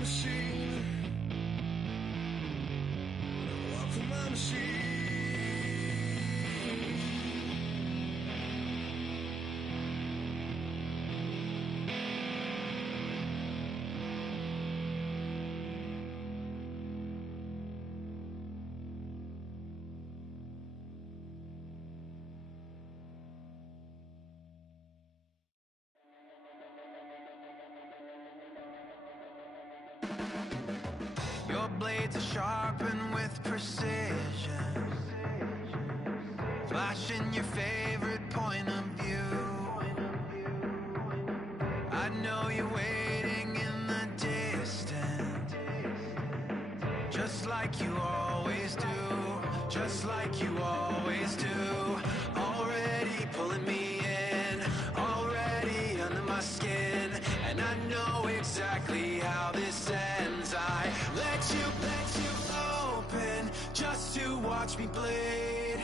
machine. When I walk with my machine. Your blades are sharpened with precision, flashing your favorite point of view. I know you're waiting in the distance, just like you always do, just like you always do. Already pulling me in, already under my skin, and I know exactly how this ends. I let you open just to watch me bleed.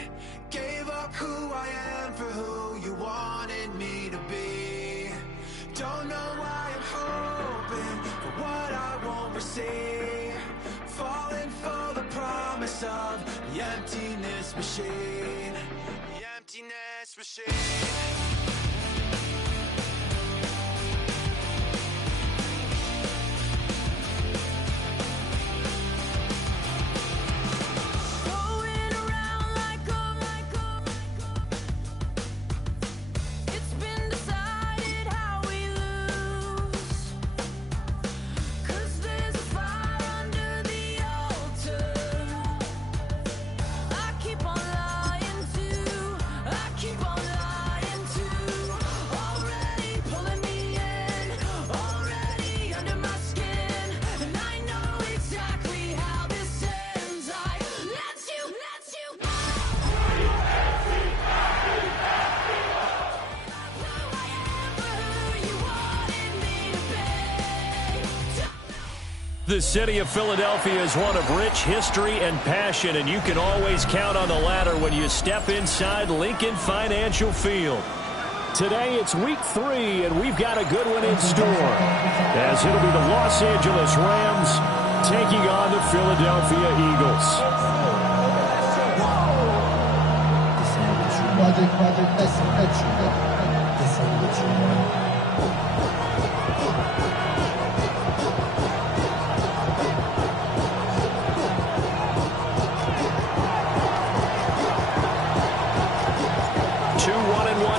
Gave up who I am for who you wanted me to be. Don't know why I'm hoping for what I won't receive. Falling for the promise of the emptiness machine. The emptiness machine. The city of Philadelphia is one of rich history and passion, and you can always count on the latter when you step inside Lincoln Financial Field. Today it's week 3, and we've got a good one in store, as it'll be the Los Angeles Rams taking on the Philadelphia Eagles.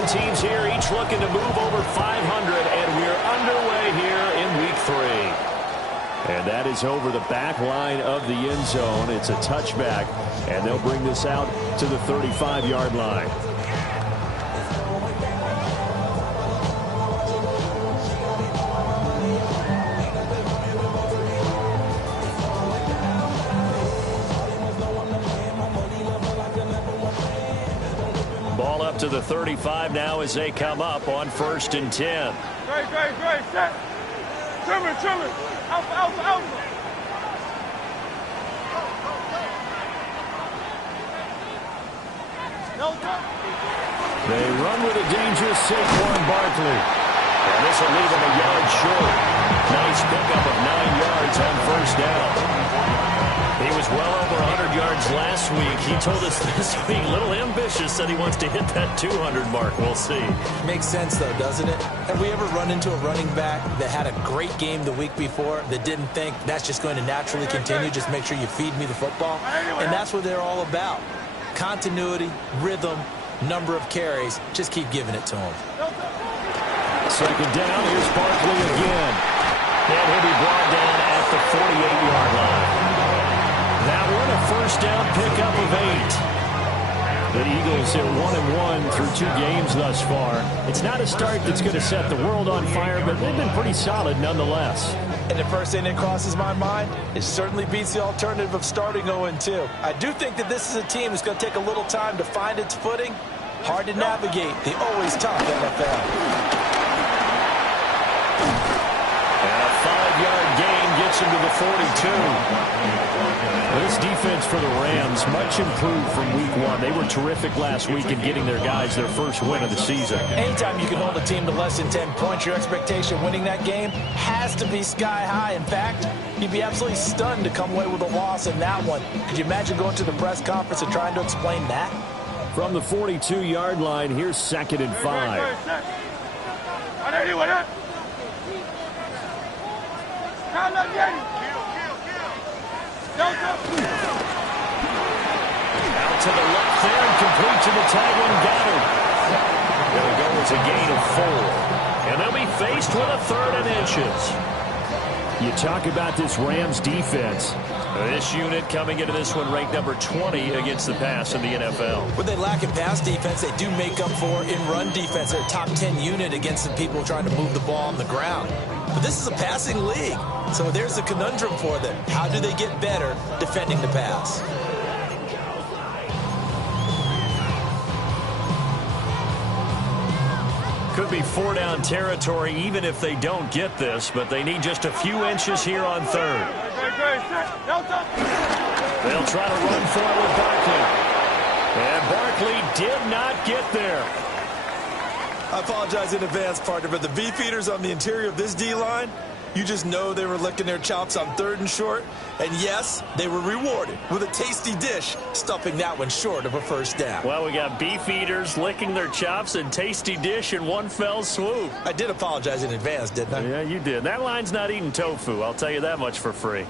Teams here, each looking to move over 500, and we're underway here in week 3. And that is over the back line of the end zone. It's a touchback, and they'll bring this out to the 35-yard line. Ball up to the 35 now as they come up on 1st and 10. Great, set. Trimmer. Alpha. They run with a dangerous Saquon Barkley. And this will leave him a yard short. Nice pickup of 9 yards on 1st down. He was well over 100 yards last week. He told us this week, a little ambitious, said he wants to hit that 200 mark. We'll see. Makes sense, though, doesn't it? Have we ever run into a running back that had a great game the week before that didn't think that's just going to naturally continue? Just make sure you feed me the football. And that's what they're all about. Continuity, rhythm, number of carries. Just keep giving it to him. 2nd down. Here's Barkley again. And he'll be brought down at the 48-yard line. That one, a 1st down pickup of 8. The Eagles are 1-1 through 2 games thus far. It's not a start that's going to set the world on fire, but they've been pretty solid nonetheless. And the first thing that crosses my mind, it certainly beats the alternative of starting 0-2. I do think that this is a team that's going to take a little time to find its footing. Hard to navigate the always tough NFL. And a 5-yard gain gets him to the 42. This defense for the Rams, much improved from week 1. They were terrific last week in getting their guys their first win of the season. Anytime you can hold a team to less than 10 points, your expectation winning that game has to be sky high. In fact, You'd be absolutely stunned to come away with a loss in that one. Could you imagine going to the press conference and trying to explain that? From the 42-yard line, here's 2nd and 5. Out to the left there and complete to the tagging Goddard. Going to go as a gain of 4. And they'll be faced with a 3rd and inches. You talk about this Rams defense. This unit coming into this one ranked number 20 against the pass in the NFL. When they lack in pass defense, they do make up for in run defense. They're a top 10 unit against the people trying to move the ball on the ground. But this is a passing league, so there's the conundrum for them. How do they get better defending the pass? Could be 4-down territory even if they don't get this, but they need just a few inches here on 3rd. They'll try to run for it with Barkley. And Barkley did not get there. I apologize in advance, partner, but the beefeaters on the interior of this D-line, you just know they were licking their chops on 3rd and short. And yes, they were rewarded with a tasty dish, stuffing that one short of a 1st down. Well, we got beef eaters licking their chops and tasty dish in one fell swoop. I did apologize in advance, didn't I? Yeah, you did. That line's not eating tofu. I'll tell you that much for free.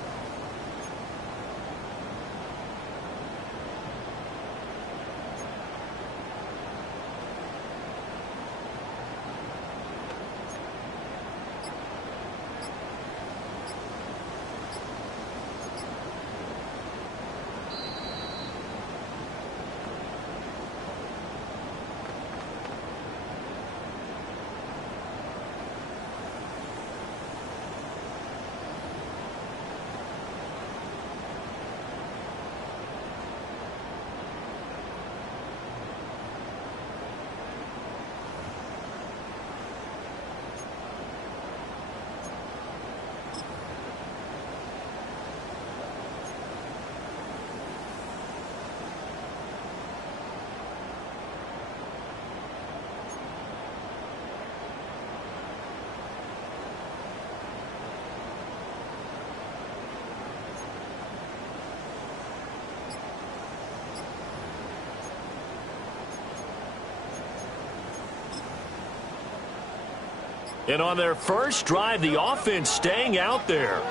And on their first drive, the offense staying out there.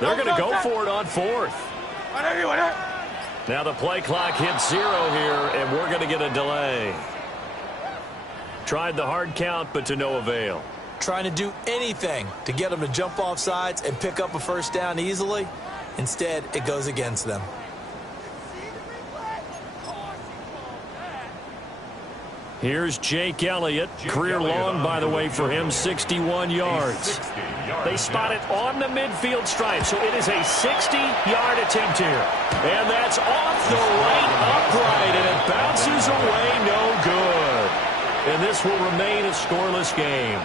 They're going to go for it on 4th. Now the play clock hits 0 here, and we're going to get a delay. Tried the hard count, but to no avail. Trying to do anything to get them to jump off sides and pick up a 1st down easily. Instead, it goes against them. Here's Jake Elliott. Career long, by the way, for him, 61 yards. They spot it on the midfield stripe, so it is a 60-yard attempt here. And that's off the right upright, and it bounces away no good. And this will remain a scoreless game.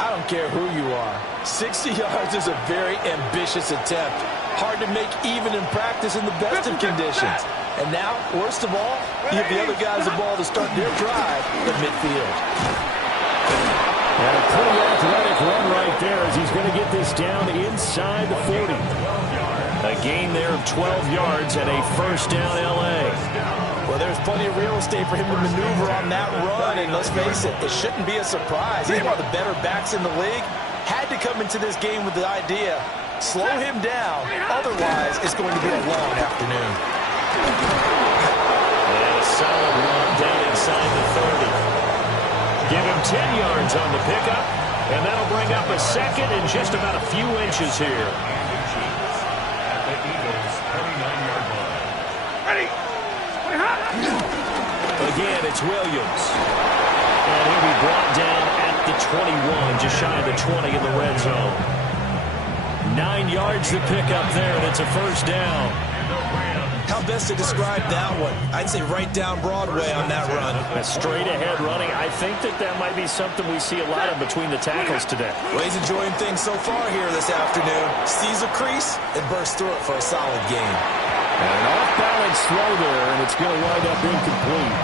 I don't care who you are. 60 yards is a very ambitious attempt. Hard to make even in practice in the best of conditions. And now, worst of all, you give the other guys the ball to start their drive at midfield. And a pretty athletic run right there as he's going to get this down inside the 40. A gain there of 12 yards and a 1st down L.A. Well, there's plenty of real estate for him to maneuver on that run, and let's face it, it shouldn't be a surprise. He's one of the better backs in the league. Had to come into this game with the idea, slow him down, otherwise it's going to be a long afternoon. And a solid run down inside the 30. Give him 10 yards on the pickup, and that'll bring up a 2nd and just about a few inches here. Again, it's Williams. And he'll be brought down at the 21, just shy of the 20 in the red zone. 9 yards to pick up there, and it's a 1st down. How best to describe that one? I'd say right down Broadway on that run. A straight-ahead running. I think that might be something we see a lot of between the tackles today. Well, he's enjoying things so far here this afternoon. Sees a crease and bursts through it for a solid gain. And an off-balance throw there, and it's going to wind up incomplete.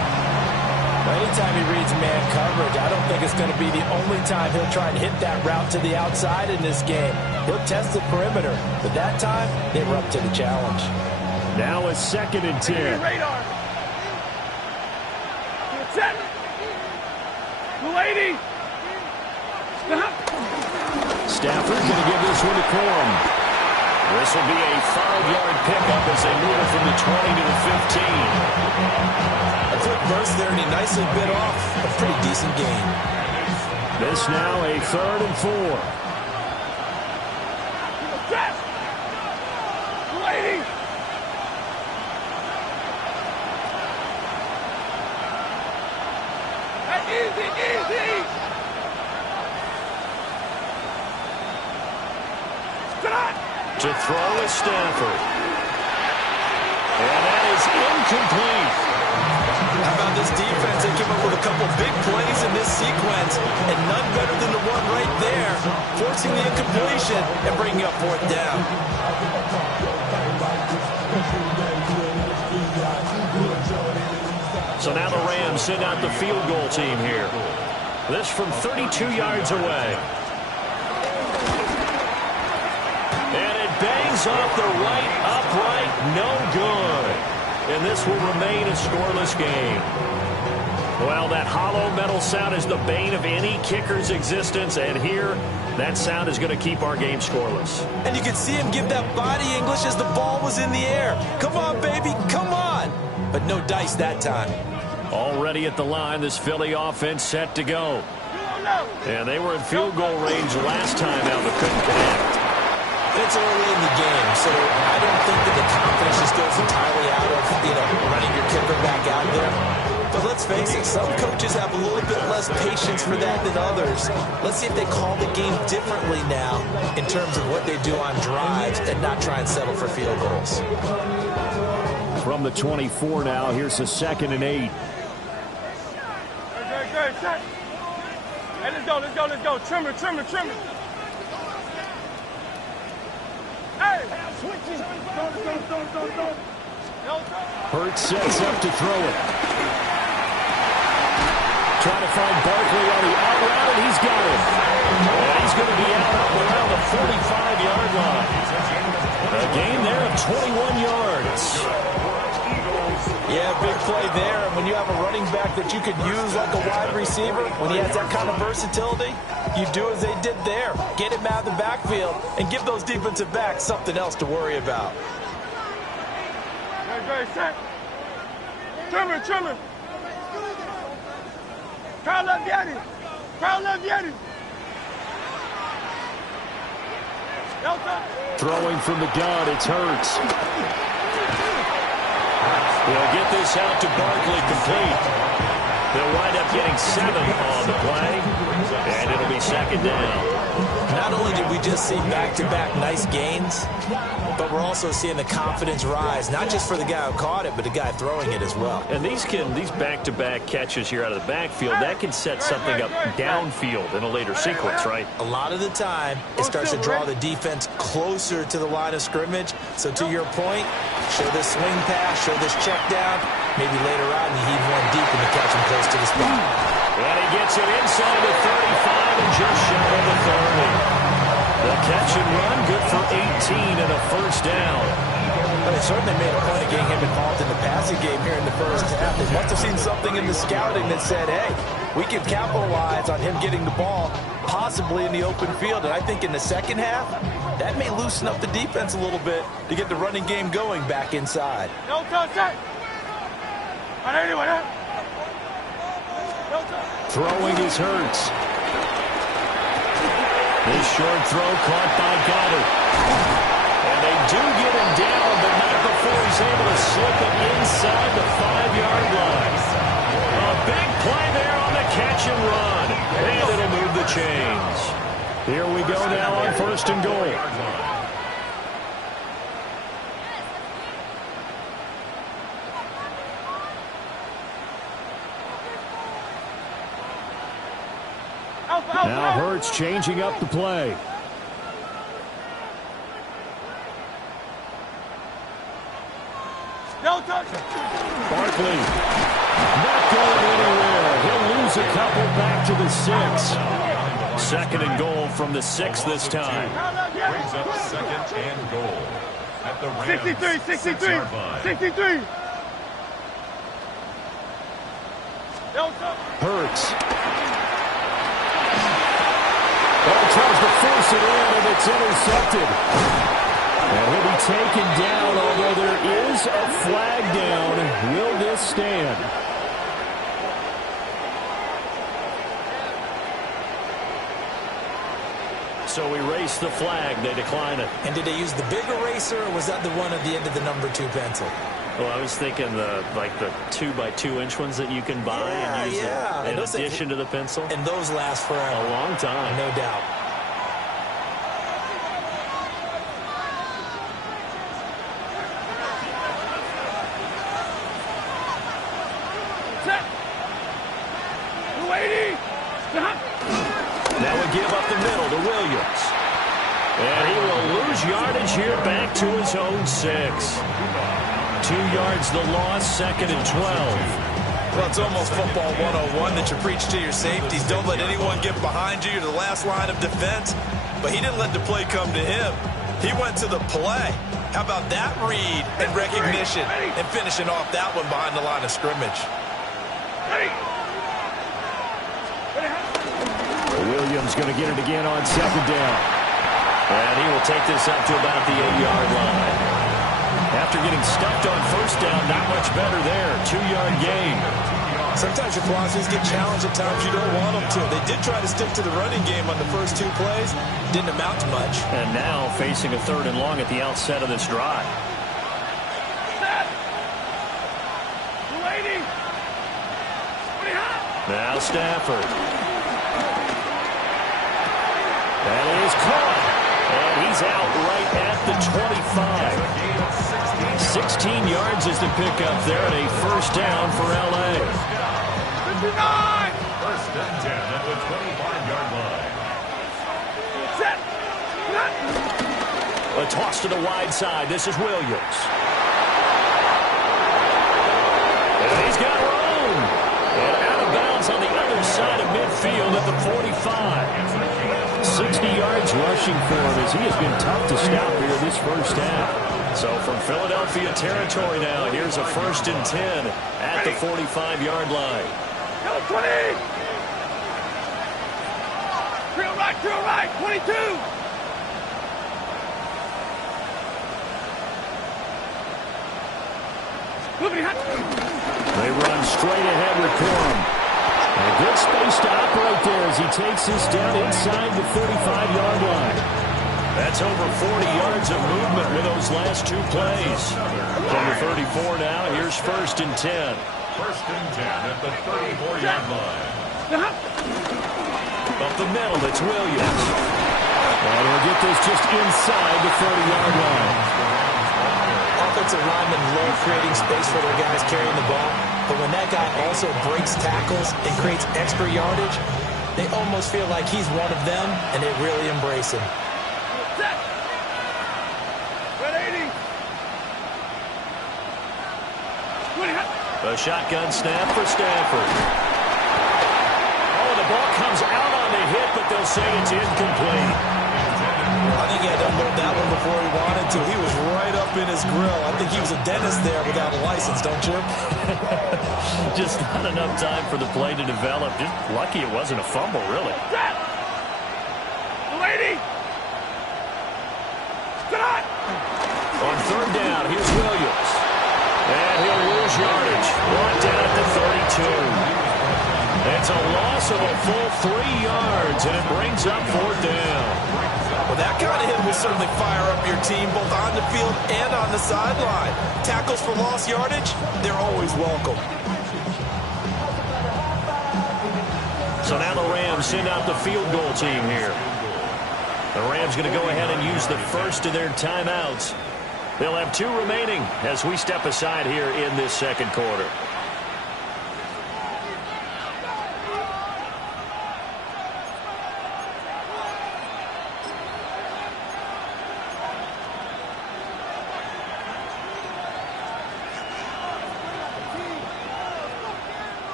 Anytime he reads man coverage, I don't think it's going to be the only time he'll try and hit that route to the outside in this game. He'll test the perimeter, but that time, they were up to the challenge. Now a 2nd and 10. Radar. Check. 280. Stafford going to give this one to Corum. This will be a 5-yard pickup as they move it from the 20 to the 15. A quick burst there, and he nicely bit off a pretty decent gain. This now a 3rd and 4. Check. 280. Easy, easy. To throw is Stafford. And that is incomplete. How about this defense? They came up with a couple big plays in this sequence, and none better than the one right there, forcing the incompletion and bringing up 4th down. So now the Rams send out the field goal team here. This from 32 yards away. And it bangs off the right upright, no good. And this will remain a scoreless game. Well, that hollow metal sound is the bane of any kicker's existence, and here, that sound is going to keep our game scoreless. And you can see him give that body English as the ball was in the air. Come on, baby, come on. But no dice that time. Already at the line, this Philly offense set to go. And they were in field goal range last time out, but couldn't connect. It's early in the game, so I don't think that the confidence just goes entirely out of, running your kicker back out there. But let's face it, some coaches have a little bit less patience for that than others. Let's see if they call the game differently now in terms of what they do on drives and not try and settle for field goals. From the 24 now, here's the 2nd and 8. Good, check. Hey, let's go. Trim it. Hey, switches. Hurts sets up to throw it. Trying to find Barkley on the out route, and he's got him. And he's going to be out around the 45-yard line. A gain there of 21 yards. Yeah, big play there. And when you have a running back that you could use like a wide receiver, when he has that kind of versatility, you do as they did there. Get him out of the backfield and give those defensive backs something else to worry about. Good, set. Trim it. Crowd left Yeti. Throwing from the gun, it's Hurts. They'll get this out to Barkley complete. They'll wind up getting 7 on the play, and it'll be 2nd down. Not only did we just see back-to-back nice gains, but we're also seeing the confidence rise, not just for the guy who caught it, but the guy throwing it as well. And these back-to-back catches here out of the backfield, that can set something up downfield in a later sequence, right? A lot of the time, it starts to draw the defense closer to the line of scrimmage. So to your point, show this swing pass, show this check down. Maybe later on, you heave one deep and you catch him close to the spot. And he gets it inside the 35 and just shy of the 30. The catch and run, good for 18 and a 1st down. But they certainly made a point of getting him involved in the passing game here in the first half. They must have seen something in the scouting that said, hey, we can capitalize on him getting the ball, possibly in the open field. And I think in the second half, that may loosen up the defense a little bit to get the running game going back inside. No touch. Throwing is Hurts. This short throw caught by Goddard. And they do get him down, but not before he's able to slip it inside the 5-yard line. A big play there on the catch and run. And it'll move the chains. Here we go now on 1st and goal. Now Hurts changing up the play. No touch. Barkley not going anywhere. the 6. Second and goal from the 6 this time. Brings up second and goal at the Rams 63, 63, 63. Hurts. Tries to force it in, and it's intercepted. And he'll be taken down, although there is a flag down. Will this stand? So we race the flag. They decline it. And did they use the big eraser, or was that the one at the end of the number 2 pencil? Well, I was thinking the 2x2-inch ones that you can buy and use in addition to the pencil. And those last forever. A long time. No doubt. Now we give up the middle to Williams. And he will lose yardage here back to his own 6. 2 yards the loss, second and 12. Well, it's almost football 101 that you preach to your safeties. Don't let anyone get behind you. You're the last line of defense. But he didn't let the play come to him. He went to the play. How about that read and recognition and finishing off that one behind the line of scrimmage? Williams going to get it again on second down. And he will take this up to about the 8-yard line. After getting stuffed on first down, not much better there. 2-yard gain. Sometimes your philosophies get challenged at times you don't want them to. They did try to stick to the running game on the first 2 plays. Didn't amount to much. And now facing a 3rd and long at the outset of this drive. Now Stafford. That is caught. And he's out right at the 25. 16 yards is the pickup there, and a first down for L.A. 59. First and 10 at the 25-yard line. A toss to the wide side. This is Williams. And he's got room. And out of bounds on the other side of midfield at the 45. 60 yards rushing for him as he has been tough to stop here this first half. So from Philadelphia territory now, here's a first and 10 at the 45-yard line. 20. Drill right, 22. They run straight ahead with Corum. And a good space to operate there as he takes this down inside the 35-yard line. That's over 40 yards of movement with those last 2 plays. From the 34 now, here's first and 10. First and 10 at the 34-yard line. Up the middle, it's Williams. And he'll get this just inside the 30-yard line. Offensive linemen love creating space for their guys carrying the ball. But when that guy also breaks tackles and creates extra yardage, they almost feel like he's one of them, and they really embrace him. A shotgun snap for Stafford. Oh, the ball comes out on the hit, but they'll say it's incomplete. I think he had to unload that one before he wanted to. He was right up in his grill. I think he was a dentist there without a license, don't you? Just not enough time for the play to develop. Just lucky it wasn't a fumble, really. On third down, here's Williams. And he'll lose yardage. Brought down at the 32. It's a loss of a full 3 yards, and it brings up fourth down. Well, that kind of hit will certainly fire up your team, both on the field and on the sideline. Tackles for lost yardage, they're always welcome. So now the Rams send out the field goal team here. The Rams going to go ahead and use the first of their timeouts. They'll have 2 remaining as we step aside here in this second quarter.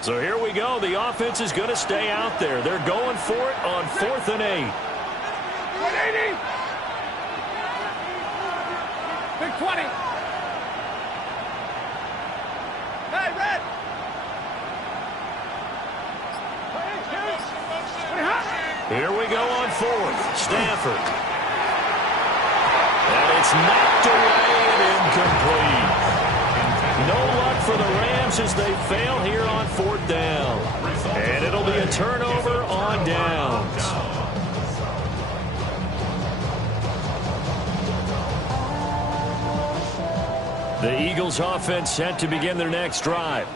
So here we go. The offense is going to stay out there. They're going for it on 4th and 8. 180. Big 20. Hey, red. Here we go on 4th. Stafford. And it's knocked away and incomplete. No luck for the Rams as they fail here on 4th down. And it'll be a turnover on downs. The Eagles offense set to begin their next drive.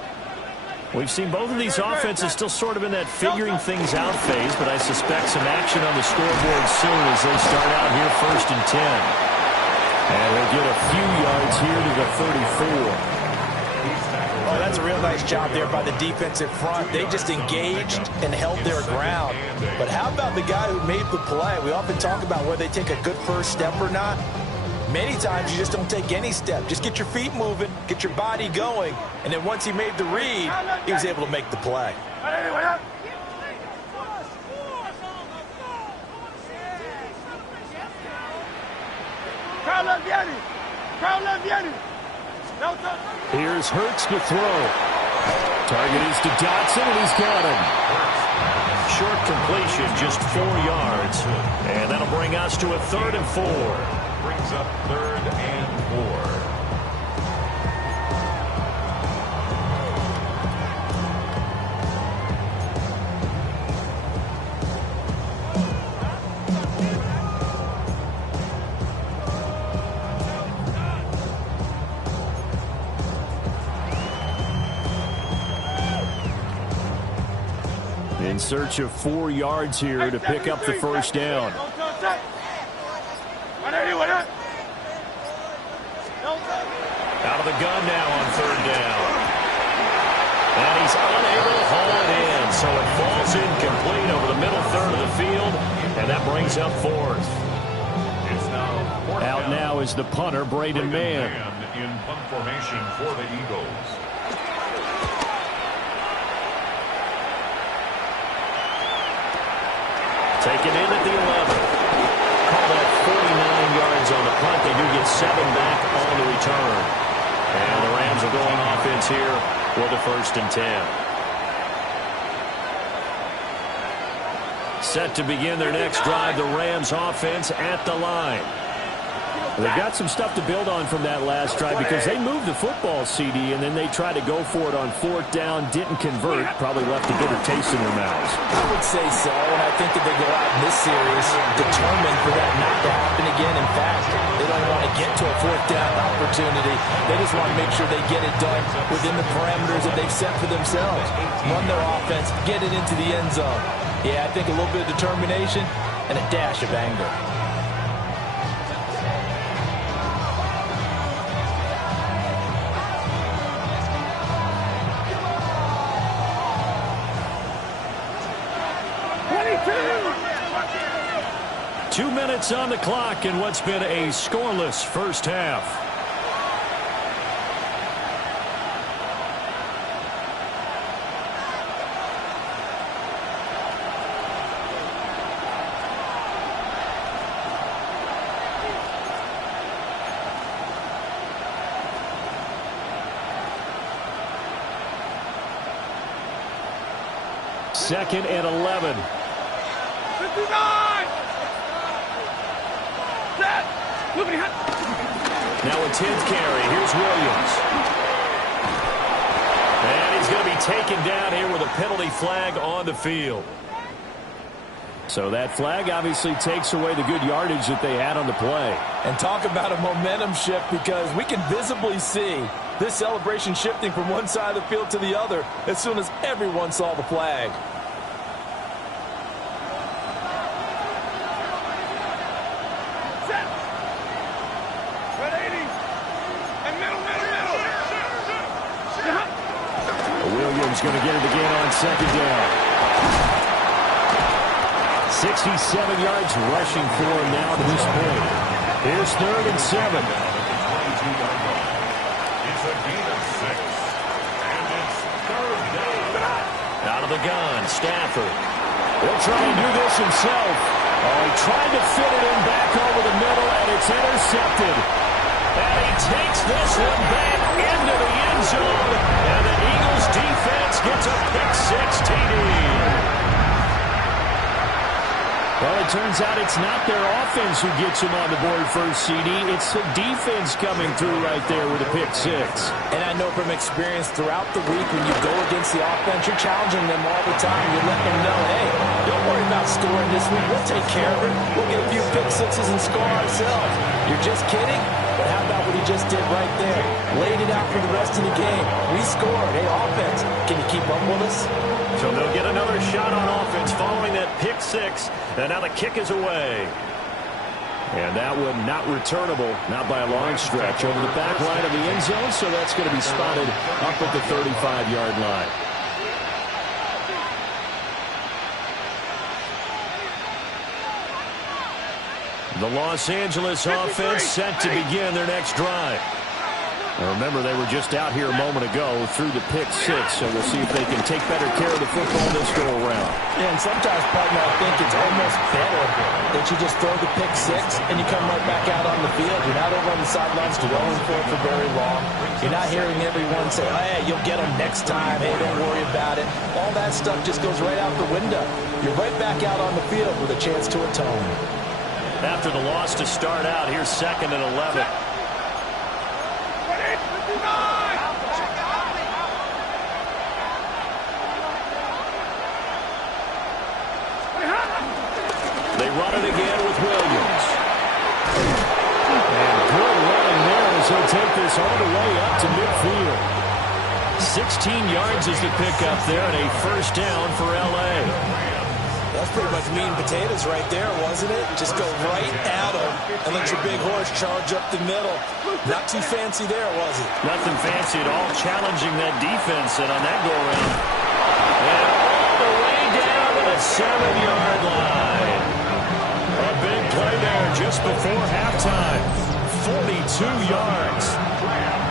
We've seen both of these offenses still sort of in that figuring things out phase, but I suspect some action on the scoreboard soon as they start out here 1st and 10. And we'll get a few yards here to the 34. Oh, that's a real nice job there by the defensive front. They just engaged and held their ground. But how about the guy who made the play? We often talk about whether they take a good first step or not. Many times you just don't take any step. Just get your feet moving, get your body going, and then once he made the read, he was able to make the play. Here's Hurts to throw. Target is to Dotson, and he's got him. Short completion, just 4 yards. And that'll bring us to a 3rd and 4. Brings up 3rd and 4. In search of 4 yards here to pick up the first down. Out of the gun now on 3rd down. And he's unable to haul it in, so it falls incomplete over the middle third of the field, and that brings up 4th. Out now is the punter, Braden Mann. In punt formation for the Eagles. Taken in at the 11. Call that 49 yards on the punt. They do get 7 back on the return. And the Rams are going offense here for the 1st and 10. Set to begin their next drive, the Rams offense at the line. They've got some stuff to build on from that last drive because they moved the football, CD, and then they tried to go for it on 4th down, didn't convert, probably left a bitter taste in their mouths. I would say so, and I think that they go out in this series determined for that not to happen again. In fact, they don't want to get to a 4th down opportunity. They just want to make sure they get it done within the parameters that they've set for themselves. Run their offense, get it into the end zone. Yeah, I think a little bit of determination and a dash of anger. Two minutes on the clock in what's been a scoreless first half. Second and 11. 59! Now a 10th carry. Here's Williams. And he's going to be taken down here with a penalty flag on the field. So that flag obviously takes away the good yardage that they had on the play. And talk about a momentum shift, because we can visibly see this celebration shifting from one side of the field to the other as soon as everyone saw the flag. Williams going to get it again on 2nd down. 67 yards rushing for him now to this point. Here's 3rd and 7. It's a gain of 6. And it's 3rd down. the gun. Stafford. He'll try and do this himself. Oh, he tried to fit it in back over the middle, and it's intercepted. And he takes this one back into the end zone, and the Eagles defense gets a pick-six TD. Well, it turns out it's not their offense who gets them on the board first, CD. It's the defense coming through right there with a pick-six. And I know from experience throughout the week when you go against the offense, you're challenging them all the time. You're letting them know, hey, don't worry about scoring this week. We'll take care of it. We'll get a few pick-sixes and score ourselves. You're just kidding? But how about what he just did right there? Laid it out for the rest of the game. We scored. Hey, offense, can you keep up with us? So they'll get another shot on offense following that pick-six. And now the kick is away. And that one not returnable, not by a long stretch, over the back line of the end zone, so that's going to be spotted up at the 35-yard line. The Los Angeles offense set to begin their next drive. Now remember, they were just out here a moment ago through the pick-six, so we'll see if they can take better care of the football this go-around. Yeah, and sometimes, partner, I think it's almost better that you just throw the pick-six and you come right back out on the field. You're not over on the sidelines dwelling for it for very long. You're not hearing everyone say, hey, you'll get them next time. Hey, don't worry about it. All that stuff just goes right out the window. You're right back out on the field with a chance to atone. After the loss to start out, here's 2nd and 11. They run it again with Williams. And good running there as he'll take this all the way up to midfield. 16 yards is the pickup there, and a first down for L.A. That's pretty much meat and potatoes right there, wasn't it? Just go right at him and let your big horse charge up the middle. Not too fancy there, was it? Nothing fancy at all, challenging that defense, and on that go-around. And all the way down to the 7-yard line. A big play there just before halftime. 42 yards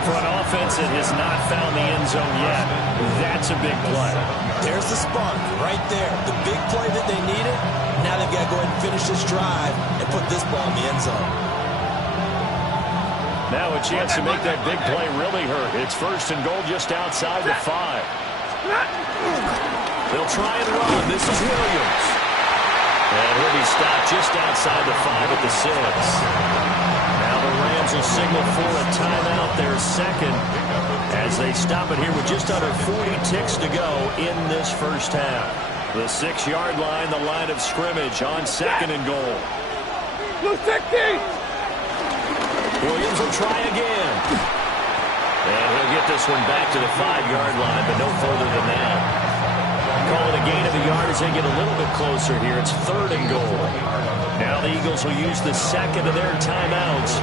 for an offense that has not found the end zone yet. That's a big play. There's the spark right there. The big play that they needed. Now they've got to go ahead and finish this drive and put this ball in the end zone. Now a chance to make that big play really hurt. It's 1st and goal just outside the 5. They'll try and run. This is Williams. And he'll be stopped just outside the 5 at the 6. Now the Rams will signal for a timeout. Their 2nd as they stop it here with just under 40 ticks to go in this first half. The 6-yard line, the line of scrimmage on 2nd and goal. Blue 60! Williams will try again. And he'll get this one back to the 5-yard line, but no further than that. Call it a gain of a yard as they get a little bit closer here. It's 3rd and goal. Now the Eagles will use the 2nd of their timeouts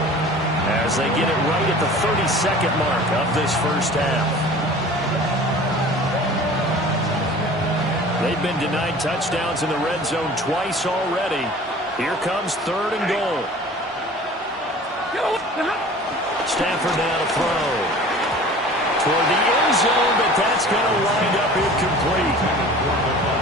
as they get it right at the 32nd mark of this first half. They've been denied touchdowns in the red zone twice already. Here comes 3rd and goal. Stafford now to throw. Toward the end zone, but that's going to wind up incomplete.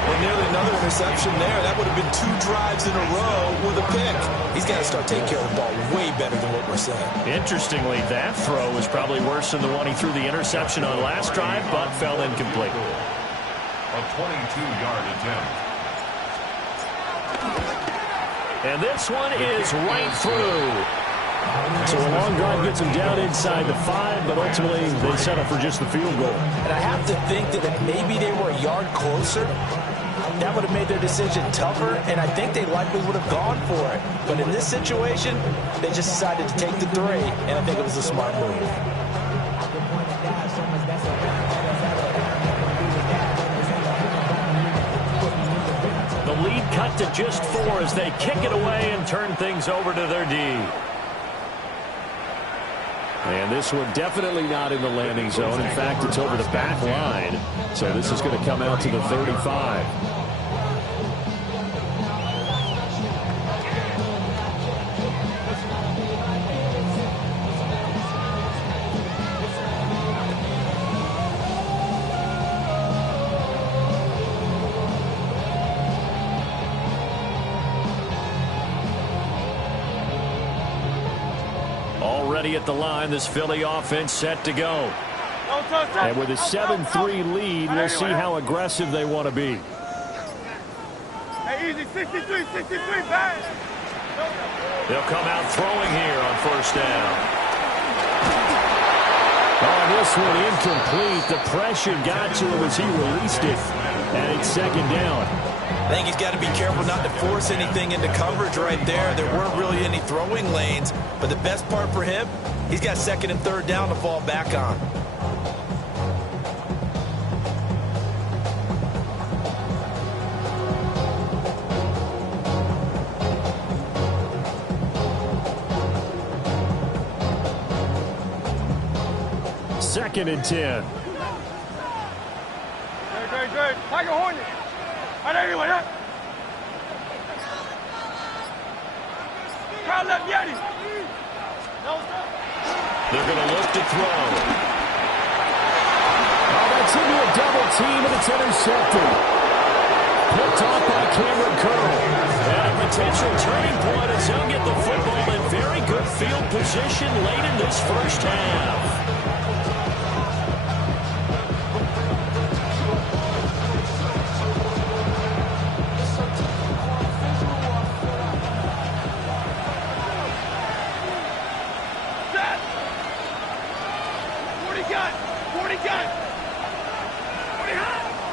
And nearly another interception there. That would have been 2 drives in a row with a pick. He's got to start taking care of the ball way better than what we're saying. Interestingly, that throw was probably worse than the one he threw the interception on last drive, but fell incomplete. A 22-yard attempt. And this one is right through. So a long drive gets them down inside the 5, but ultimately they settle for just the field goal. And I have to think that if maybe they were a yard closer, that would have made their decision tougher, and I think they likely would have gone for it. But in this situation, they just decided to take the 3, and I think it was a smart move. The lead cut to just 4 as they kick it away and turn things over to their D. And this one definitely not in the landing zone. In fact, it's over the back line. So this is going to come out to the 35. ready at the line. This Philly offense set to go. And with a 7-3 lead, we'll see how aggressive they want to be. Hey, easy, 63, bang. They'll come out throwing here on first down. Oh, this one incomplete. The pressure got to him as he released it. And it's second down. I think he's got to be careful not to force anything into coverage right there. There weren't really any throwing lanes. But the best part for him, he's got second and third down to fall back on. Second and 10. Good. Tiger Hornet. Right anyway, huh? Crowd left Yeti. They're going to look to throw. Oh, that's into a double team, and it's intercepted. Picked off by Cameron Curl. And a potential turning point as he'll get the football in very good field position late in this first half.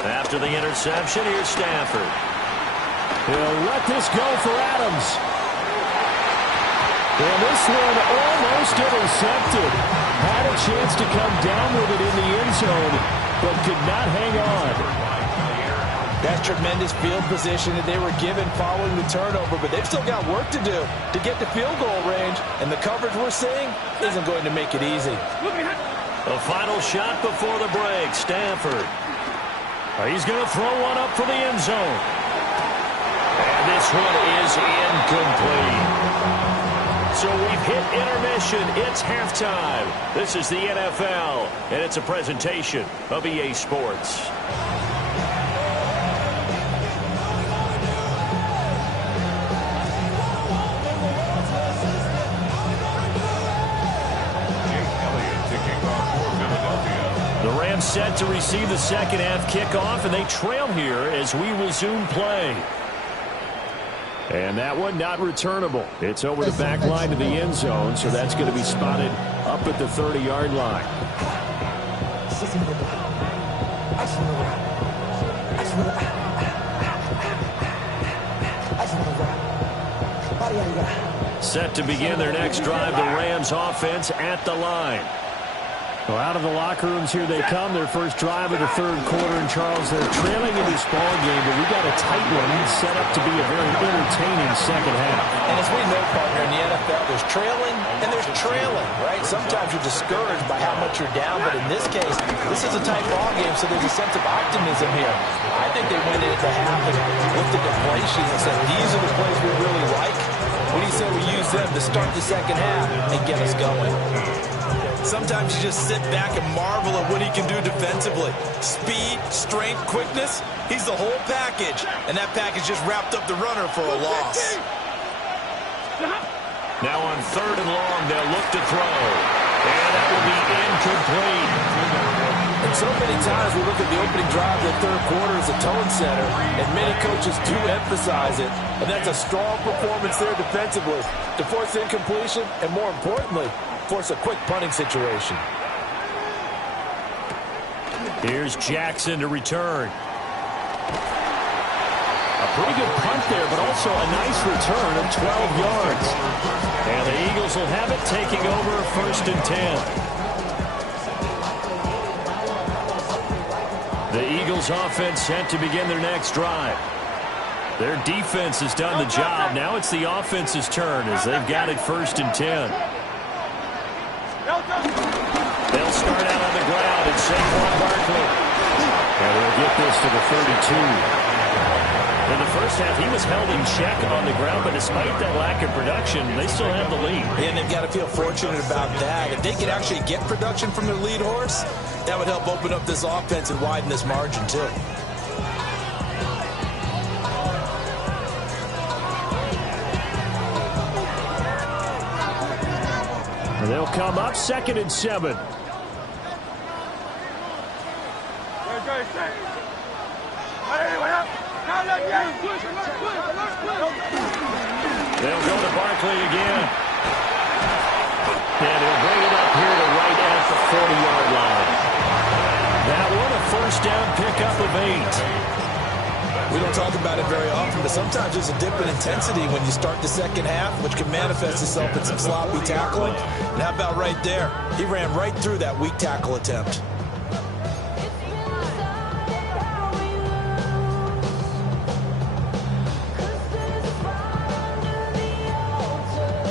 After the interception, here's Stafford. He'll let this go for Adams. And this one almost intercepted. Had a chance to come down with it in the end zone, but could not hang on. That's tremendous field position that they were given following the turnover, but they've still got work to do to get to field goal range, and the coverage we're seeing isn't going to make it easy. A final shot before the break. Stafford. He's going to throw one up for the end zone. And this one is incomplete. So we've hit intermission. It's halftime. This is the NFL, and it's a presentation of EA Sports. Set to receive the second half kickoff, and they trail here as we resume play. And that one not returnable. It's over the back line to the end zone, so that's going to be spotted up at the 30-yard line. Set to begin their next drive, the Rams offense at the line. Well, out of the locker rooms here they come. Their first drive of the third quarter. And, Charles, they're trailing in this ball game, but we got a tight one set up to be a very entertaining second half. And as we know, partner, in the NFL, there's trailing and there's trailing, right? Sometimes you're discouraged by how much you're down, but in this case, this is a tight ball game, so there's a sense of optimism here. I think they went into half and looked at the play sheet and said, these are the plays we really like. What do you say we use them to start the second half and get us going? Sometimes you just sit back and marvel at what he can do defensively. Speed, strength, quickness, he's the whole package. And that package just wrapped up the runner for a loss. Now on third and long, they'll look to throw. And that will be incomplete. And so many times we look at the opening drive of the third quarter as a tone setter, and many coaches do emphasize it. And that's a strong performance there defensively to force incompletion and, more importantly, force a quick punting situation. Here's Jackson to return. A pretty good punt there, but also a nice return of 12 yards. And the Eagles will have it, taking over first and 10. The Eagles offense set to begin their next drive. Their defense has done the job. Now it's the offense's turn as they've got it first and 10. They'll start out on the ground and Saquon Barkley. And they'll get this to the 32. In the first half, he was held in check on the ground, but despite that lack of production, they still have the lead. And they've got to feel fortunate about that. If they could actually get production from their lead horse, that would help open up this offense and widen this margin, too. They'll come up 2nd and 7. They'll go to Barkley again. And he'll bring it up here to right at the 40-yard line. That one a first down pickup of 8. We don't talk about it very often, but sometimes there's a dip in intensity when you start the second half, which can manifest itself in some sloppy tackling. And how about right there? He ran right through that weak tackle attempt.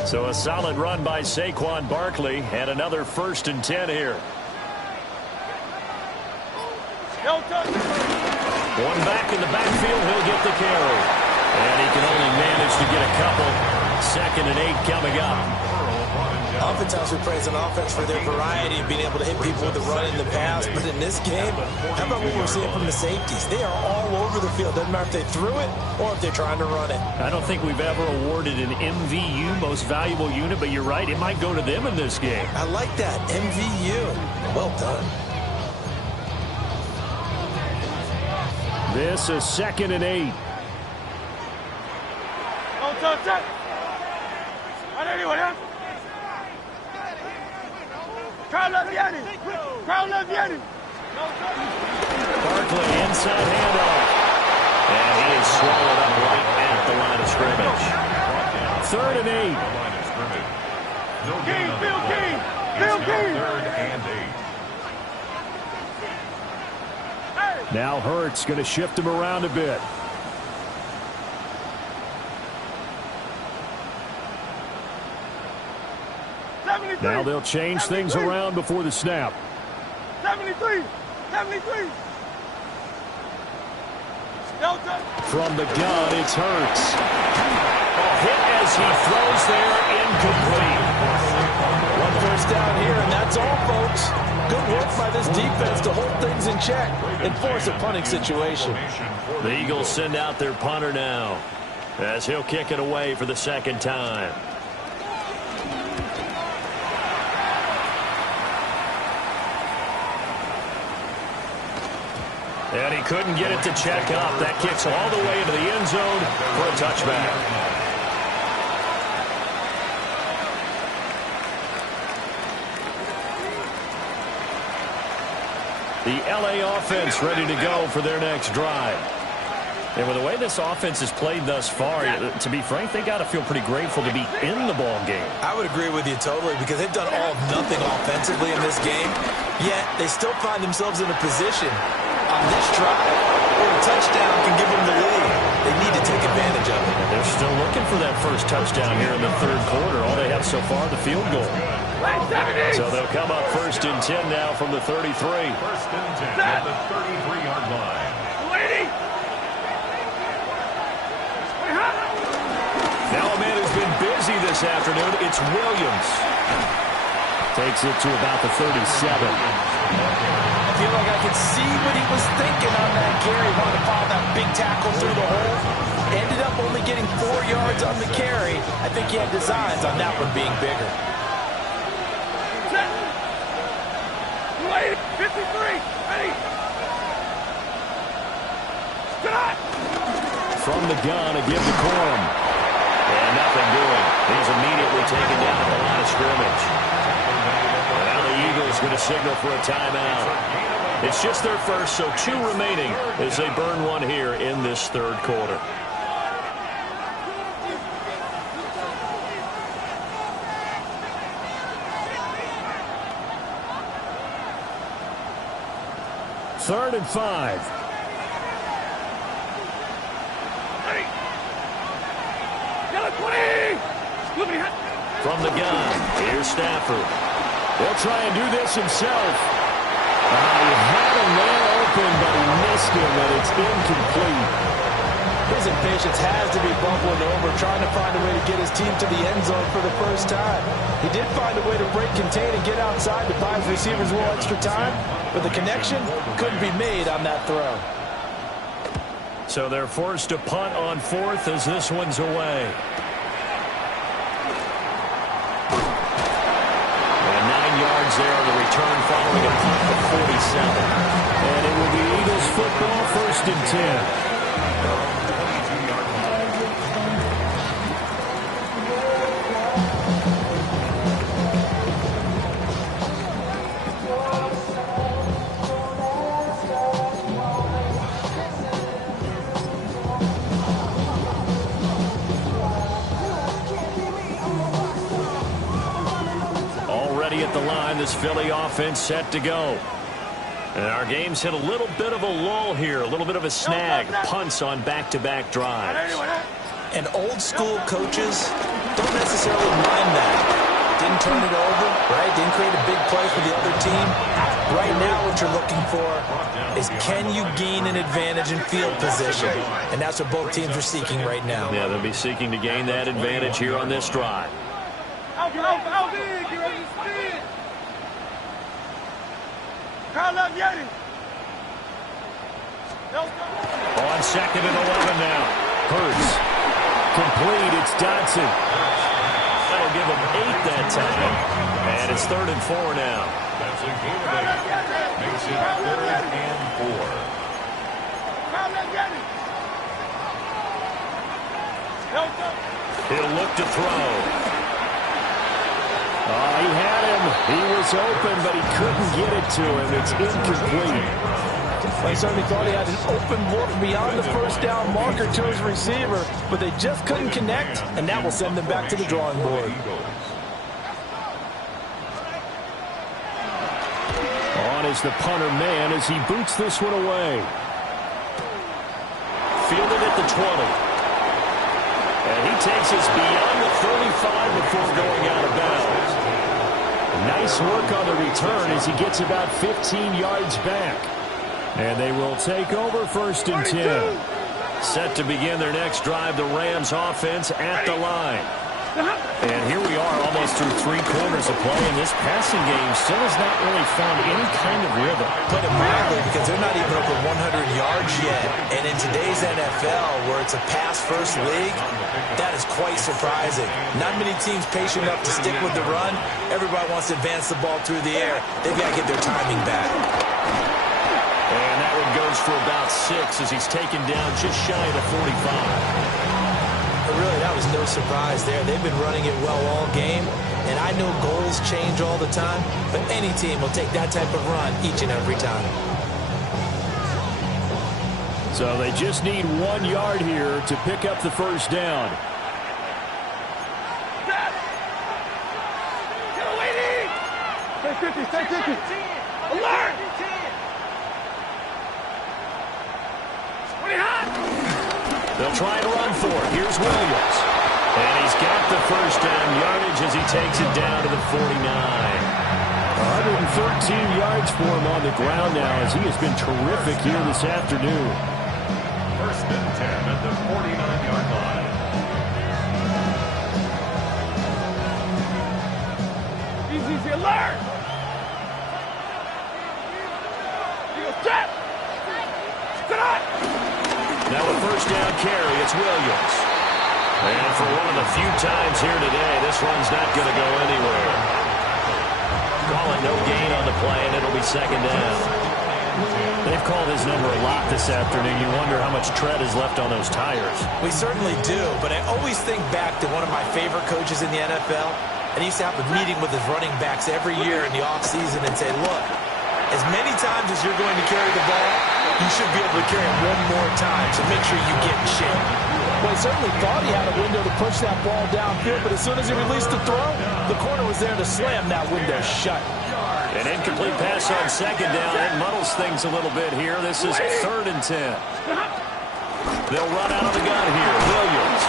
So a solid run by Saquon Barkley and another 1st and 10 here. One back in the backfield, he'll get the carry. And he can only manage to get a couple. 2nd and 8 coming up. Oftentimes we praise an offense for their variety of being able to hit people with the run in the pass. But in this game, how about what we're seeing from the safeties? They are all over the field. Doesn't matter if they threw it or if they're trying to run it. I don't think we've ever awarded an MVU, most valuable unit, but you're right, it might go to them in this game. I like that, MVU. Well done. This is 2nd and 8. Barkley inside handoff. And he is swallowed up right at the line of scrimmage. 3rd and 8. No gain on the play. It's now 3rd and 8. Now Hurts going to shift him around a bit. Now they'll change things around before the snap. 73. From the gun, it's Hurts. Hit as he throws there, incomplete. One first down here, and that's all, folks. Good work by this defense to hold things in check and force a punting situation. The Eagles send out their punter now as he'll kick it away for the 2nd time. And he couldn't get it to check up. That kicks all the way into the end zone for a touchback. The LA offense ready to go for their next drive. And with the way this offense has played thus far, to be frank, they got to feel pretty grateful to be in the ball game. I would agree with you totally because they've done all of nothing offensively in this game, yet they still find themselves in a position on this drive where a touchdown can give them the lead. They need to take advantage of it. They're still looking for that first touchdown here in the 3rd quarter. All they have so far, the field goal. So they'll come up 1st and 10 now from the 33. 1st and 10 at the 33-yard line. Now a man who's been busy this afternoon, it's Williams. Takes it to about the 37. I feel like I could see what he was thinking on that carry. Wanted to follow that big tackle through the hole. Ended up only getting 4 yards on the carry. I think he had designs on that one being bigger. 53. Ready. From the gun, a give to Corum. And nothing doing. He's immediately taken down at the line of scrimmage. Now the Eagles going to signal for a timeout. It's just their first, so 2 remaining as they burn one here in this 3rd quarter. Third and 5. From the gun, here's Stafford. They'll try and do this himself. He had him there open, but he missed him, and it's incomplete. His impatience has to be bubbling over, trying to find a way to get his team to the end zone for the first time. He did find a way to break, contain, and get outside to buy his receivers a little extra time, but the connection couldn't be made on that throw. So they're forced to punt on 4th as this one's away. return following a punt of 47. And it will be Eagles football, 1st and 10. At the line, this Philly offense set to go. And our game's hit a little bit of a lull here, a little bit of a snag, punts on back-to-back drives. And old school coaches don't necessarily mind that. Didn't turn it over, right? Didn't create a big play for the other team. Right now what you're looking for is, can you gain an advantage in field position? And that's what both teams are seeking right now. Yeah, they'll be seeking to gain that advantage here on this drive. Out big, get ready to spin. Call up Yeti. On 2nd and 11 now. Hurts. Complete, it's Dodson. That'll give him 8 that time. And it's 3rd and 4 now. That's a gain of 8. Makes it 3rd and 4. Call up Yeti. He'll look to throw. He had him. He was open, but he couldn't get it to him. It's incomplete. I certainly thought he had an open look beyond the first down marker to his receiver, but they just couldn't connect, and that will send them back to the drawing board. On is the punter man as he boots this one away. Fielded at the 20. And he takes us beyond the 35 before going out of bounds. Nice work on the return as he gets about 15 yards back. And they will take over 1st and 10. Set to begin their next drive, the Rams offense at the line. And here we are almost through 3 quarters of play, and this passing game still has not really found any kind of rhythm. Put it mildly, because they're not even over 100 yards yet. And in today's NFL, where it's a pass-first league, that is quite surprising. Not many teams patient enough to stick with the run. Everybody wants to advance the ball through the air. They've got to get their timing back. And that one goes for about 6 as he's taken down just shy of the 45. But really, that was no surprise there. They've been running it well all game, and I know goals change all the time, but any team will take that type of run each and every time. So they just need 1 yard here to pick up the first down. Stay 50. Alert! They'll try and run for it. Here's Williams. And he's got the first down yardage as he takes it down to the 49. 113 yards for him on the ground now as he has been terrific here this afternoon. 1st and 10 at the 49-yard line. Easy, alert! Step! Now a first down carry, it's Williams. And for one of the few times here today, this run's not going to go anywhere. Calling no gain on the play, and it'll be 2nd down. They've called his number a lot this afternoon. You wonder how much tread is left on those tires. We certainly do, but I always think back to one of my favorite coaches in the NFL, and he used to have a meeting with his running backs every year in the offseason and say, look, as many times as you're going to carry the ball, you should be able to carry it one more time, so make sure you get in shape. Well, he certainly thought he had a window to push that ball downfield, but as soon as he released the throw, the corner was there to slam that window shut. An incomplete pass on 2nd down. It muddles things a little bit here. This is 3rd and 10. They'll run out of the gun here. Williams.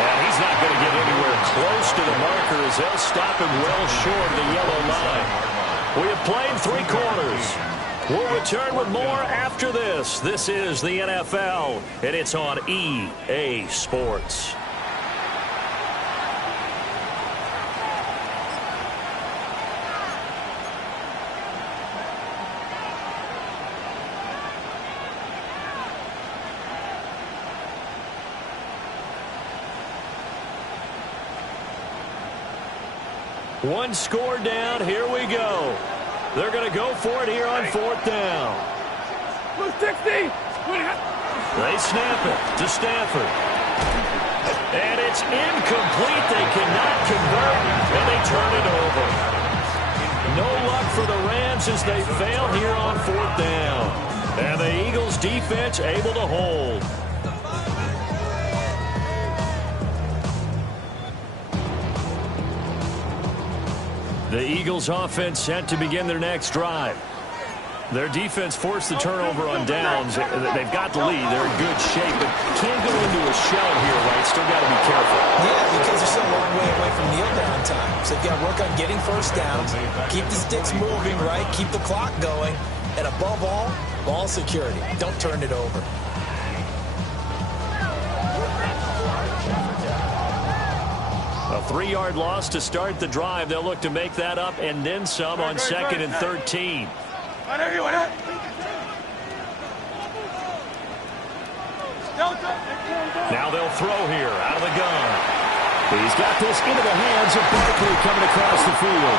And he's not going to get anywhere close to the marker as they'll stop him well short of the yellow line. We have played 3 quarters. We'll return with more after this. This is the NFL, and it's on EA Sports. One score down. Here we go. They're going to go for it here on 4th down. 60. They snap it to Stafford. And it's incomplete. They cannot convert, and they turn it over. No luck for the Rams as they fail here on 4th down. And the Eagles defense able to hold. The Eagles offense set to begin their next drive. Their defense forced the turnover on downs. They've got the lead. They're in good shape, but can't go into a shell here, right? Still got to be careful. Yeah, because they're still a long way away from kneel down time. So they've got to work on getting first downs, keep the sticks moving, right? Keep the clock going. And above all, ball security. Don't turn it over. A 3-yard loss to start the drive. They'll look to make that up and then some on 2nd and 13. Now they'll throw here out of the gun. He's got this into the hands of Barkley coming across the field.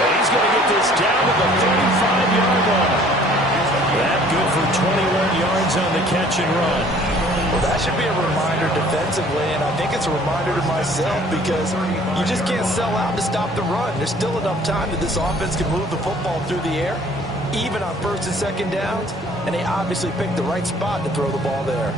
And he's going to get this down to the 35-yard line. That good for 21 yards on the catch and run. Well, that should be a reminder defensively, and I think it's a reminder to myself because you just can't sell out to stop the run. There's still enough time that this offense can move the football through the air, even on 1st and 2nd downs, and they obviously picked the right spot to throw the ball there.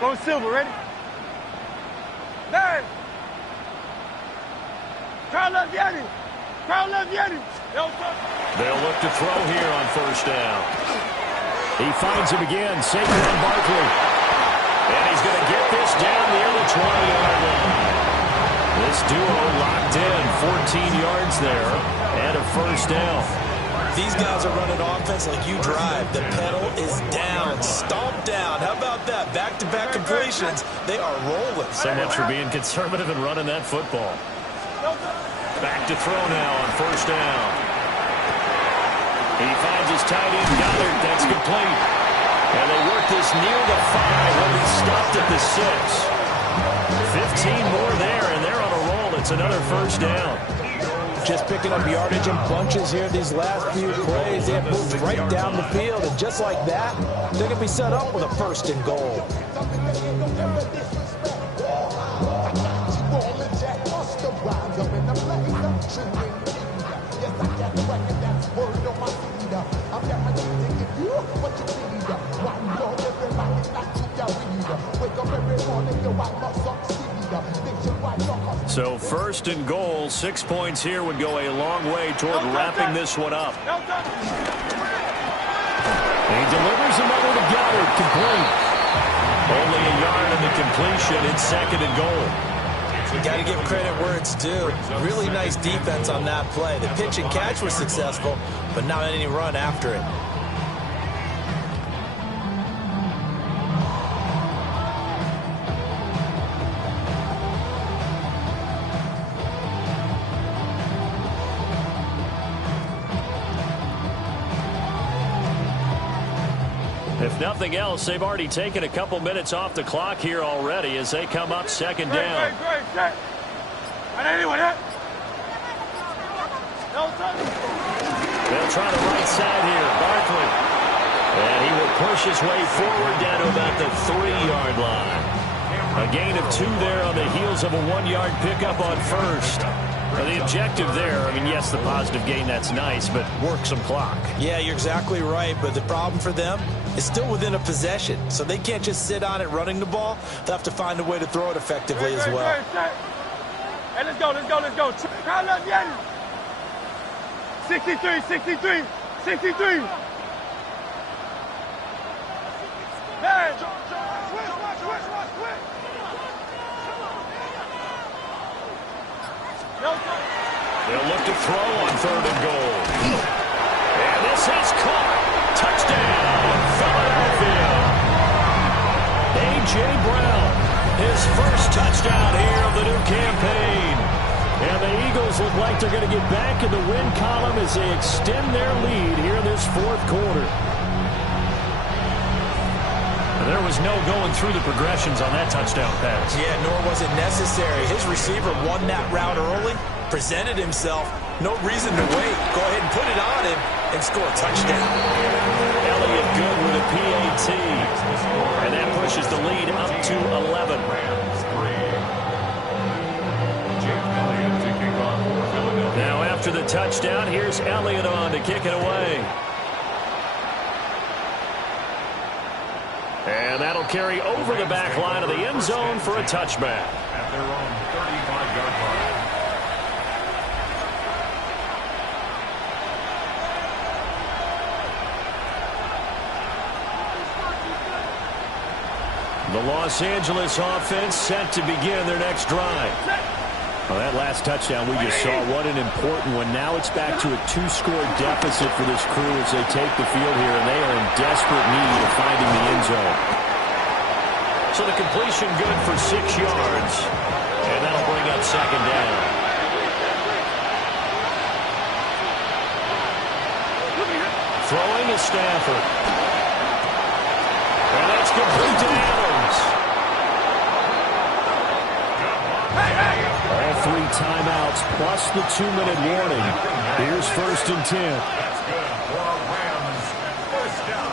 Go Silver, ready? Nine. Crowd left Yanni. Crowd left Yanni. They'll look to throw here on 1st down. He finds him again. Saquon Barkley. And he's going to get this down near the 20-yard line. This duo locked in. 14 yards there and a 1st down. These guys are running offense like you drive. The pedal is down, stomped down. How about that? Back-to-back completions. They are rolling. So much for being conservative and running that football. Back to throw now on 1st down. He finds his tight end, Goddard. That's complete. And they work this near the 5. When he stopped at the 6. 15 more there, and they're on a roll. It's another 1st down. Just picking up yardage in bunches here these last few plays. They have moved right down the field, and just like that, they're going to be set up with a 1st and goal. So 1st and goal, 6 points here would go a long way toward wrapping this one up. He delivers another to Goddard, complete. Only a yard in the completion. It's 2nd and goal. You got to give credit where it's due. Really nice defense on that play. The pitch and catch was successful, but not any run after it. If nothing else, they've already taken a couple minutes off the clock here already as they come up 2nd down. They'll try the right side here. Barkley. And he will push his way forward down to about the 3-yard line. A gain of 2 there on the heels of a 1-yard pickup on 1st. Now the objective there, I mean, yes, the positive gain, that's nice, but work some clock. Yeah, you're exactly right, but the problem for them is still within a possession, so they can't just sit on it running the ball. They'll have to find a way to throw it effectively as well. Hey, let's go. Crowd left Yanni. 63. Hey. They'll look to throw on 3rd and goal. And this is caught. Touchdown, Philadelphia. A.J. Brown, his first touchdown here of the new campaign. And the Eagles look like they're going to get back in the win column as they extend their lead here in this fourth quarter. There was no going through the progressions on that touchdown pass. Yeah, nor was it necessary. His receiver won that route early, presented himself. No reason to wait. Go ahead and put it on him and score a touchdown. Elliott good with a PAT. And that pushes the lead up to 11. Now after the touchdown, here's Elliott on to kick it away. And that'll carry over the back line of the end zone for a touchback. At their own 35-yard line. The Los Angeles offense set to begin their next drive. Well, that last touchdown we just saw, what an important one. Now it's back to a 2-score deficit for this crew as they take the field here, and they are in desperate need of finding the end zone. So the completion good for 6 yards, and that'll bring up second down. Throwing to Stafford. And that's complete to Adams. All 3 timeouts plus the 2-minute warning. Here's 1st and 10. That's good for Rams. First down.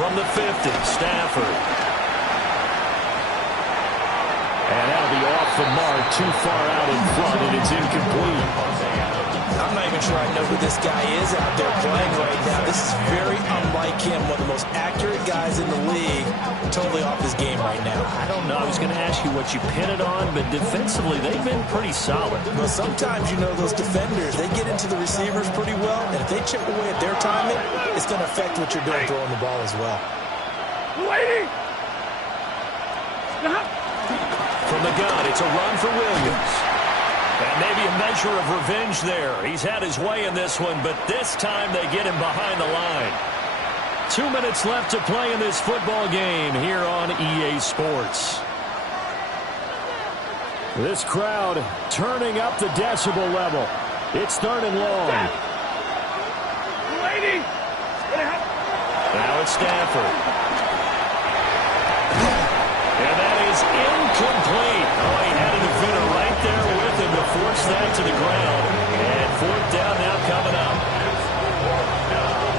From the 50, Stafford. And that'll be off the mark, too far out in front, and it's incomplete. I'm not even sure I know who this guy is out there playing right now. This is very unlike him, one of the most accurate guys in the league. Totally off his game right now. I don't know. I was going to ask you what you pin it on, but defensively, they've been pretty solid. Well, sometimes, you know, those defenders, they get into the receivers pretty well, and if they chip away at their timing, it's going to affect what you're doing throwing the ball as well. Waiting. From the gun, it's a run for Williams. And maybe a measure of revenge there. He's had his way in this one, but this time they get him behind the line. 2 minutes left to play in this football game here on EA Sports. This crowd turning up the decibel level. It's 3rd and long. Waiting. Now it's Stafford. And that is incomplete. Oh, he had a defender right there with him to force that to the ground. And 4th down now coming up.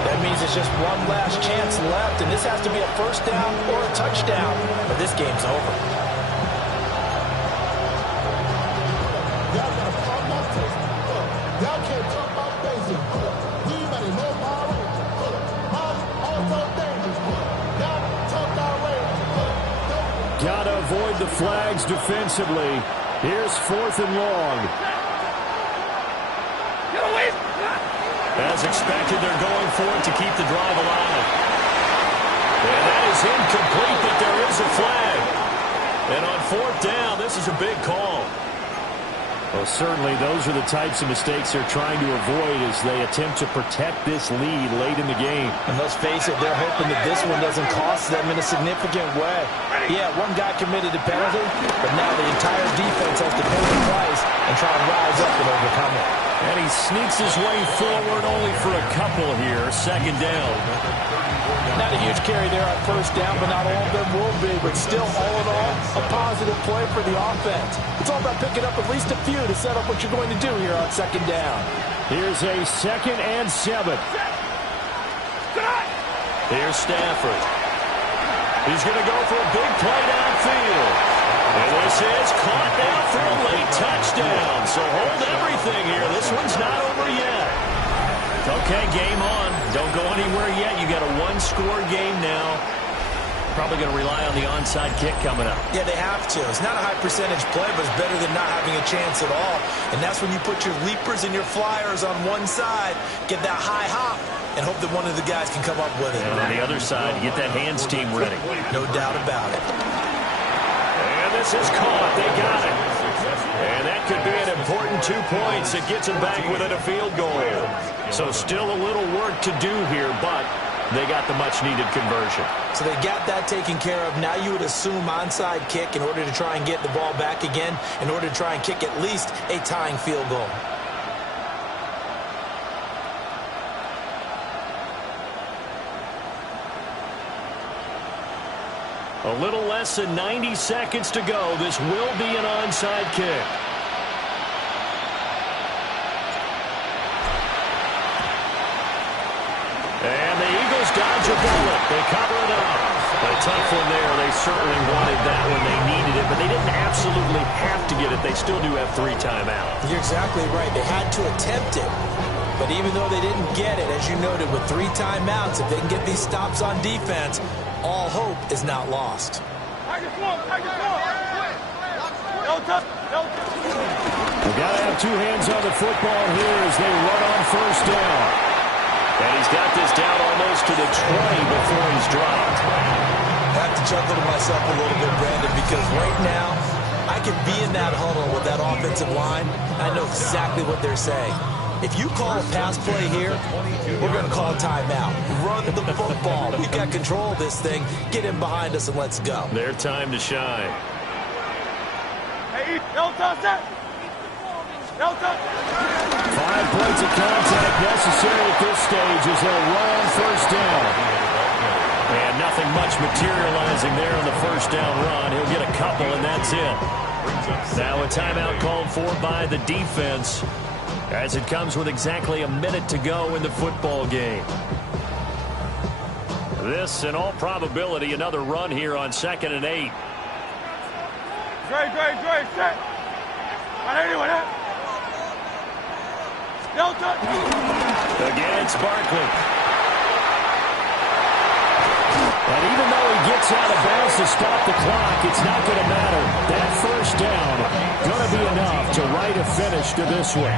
That means it's just one last chance left, and this has to be a 1st down or a touchdown, or this game's over. Y'all can't talk about basic. We better know power. Also dangerous. Y'all talk about range. Gotta avoid the flags defensively. Here's 4th and long. As expected, they're going for it to keep the drive alive. And that is incomplete, but there is a flag. And on 4th down, this is a big call. Well, certainly those are the types of mistakes they're trying to avoid as they attempt to protect this lead late in the game. And let's face it, they're hoping that this one doesn't cost them in a significant way. Yeah, one guy committed a penalty, but now the entire defense has to pay the price and try and rise up and overcome it. And he sneaks his way forward only for a couple here. 2nd down. Not a huge carry there on 1st down, but not all of them will be. But still, all in all, a positive play for the offense. It's all about picking up at least a few to set up what you're going to do here on 2nd down. Here's a 2nd and 7. Here's Stafford. He's going to go for a big play downfield. And this is caught now for a late touchdown. So hold everything here. This one's not over yet. Okay, game on. Don't go anywhere yet. You got a 1-score game now. Probably going to rely on the onside kick coming up. Yeah, they have to. It's not a high percentage play, but it's better than not having a chance at all. And that's when you put your leapers and your flyers on one side, get that high hop, and hope that one of the guys can come up with it. And on the other side, get that hands team ready. No doubt about it. And this is caught. They got it. And that could be an important 2 points. It gets them back within a field goal. So still a little work to do here, but they got the much-needed conversion. So they got that taken care of. Now you would assume onside kick in order to try and get the ball back again, in order to try and kick at least a tying field goal. A little less than 90 seconds to go. This will be an onside kick. And the Eagles dodge a bullet. They cover it up. A tough one there. They certainly wanted that when they needed it, but they didn't absolutely have to get it. They still do have 3 timeouts. You're exactly right. They had to attempt it. But even though they didn't get it, as you noted, with 3 timeouts, if they can get these stops on defense, all hope is not lost. We've got to have 2 hands on the football here as they run on first down. And he's got this down almost to the 20 before he's dropped. I have to chuckle to myself a little bit, Brandon, because right now I could be in that huddle with that offensive line. I know exactly what they're saying. If you call a pass play here, we're going to call a timeout. Run the football. We've got control of this thing. Get him behind us and let's go. Their time to shine. Hey, no touch that. No touch. 5 points of contact necessary at this stage as they'll run on first down. And nothing much materializing there on the first down run. He'll get a couple, and that's it. Now a timeout called for by the defense, as it comes with exactly a minute to go in the football game. This, in all probability, another run here on 2nd and 8. Dre, set. Anyone, no touch. Again, it's Barkley. And even though he gets out of bounds to stop the clock, it's not going to matter. That first down going to be enough to write a finish to this one.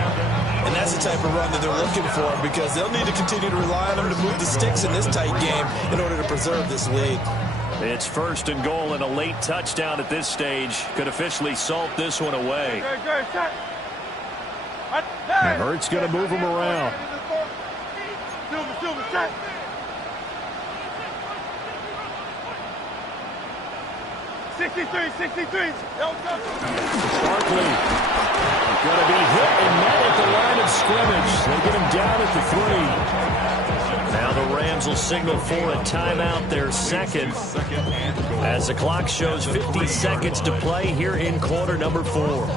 And that's the type of run that they're looking for, because they'll need to continue to rely on them to move the sticks in this tight game in order to preserve this lead. It's 1st and goal, and a late touchdown at this stage could officially salt this one away. And Hurts going to move him around. Silver, set. $63. Barkley going to be hit and met at the line of scrimmage. They get him down at the 3. Now the Rams will signal for a timeout, their 2nd, as the clock shows 50 seconds to play here in quarter number 4.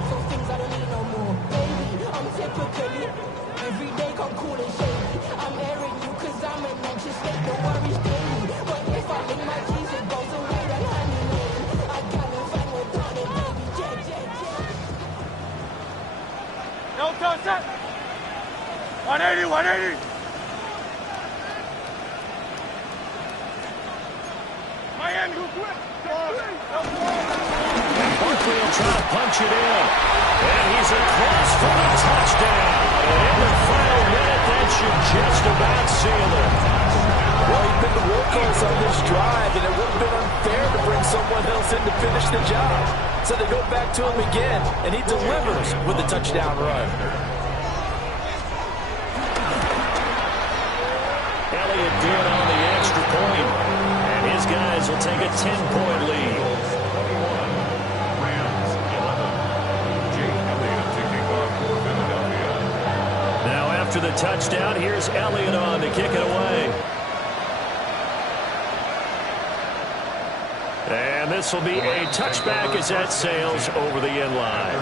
No touch that. 180. Miami, who's quick? And Barkley will try to punch it in. And he's across for the touchdown. And in the final minute, that should just about seal it. Well, he's been the workhorse on this drive, and it would have been unfair to bring someone else in to finish the job. So they go back to him again, and he delivers with a touchdown run. Elliott good on the extra point. And his guys will take a 10-point lead. Now after the touchdown, here's Elliott on to kick it away. And this will be a touchback as that sails over the end line.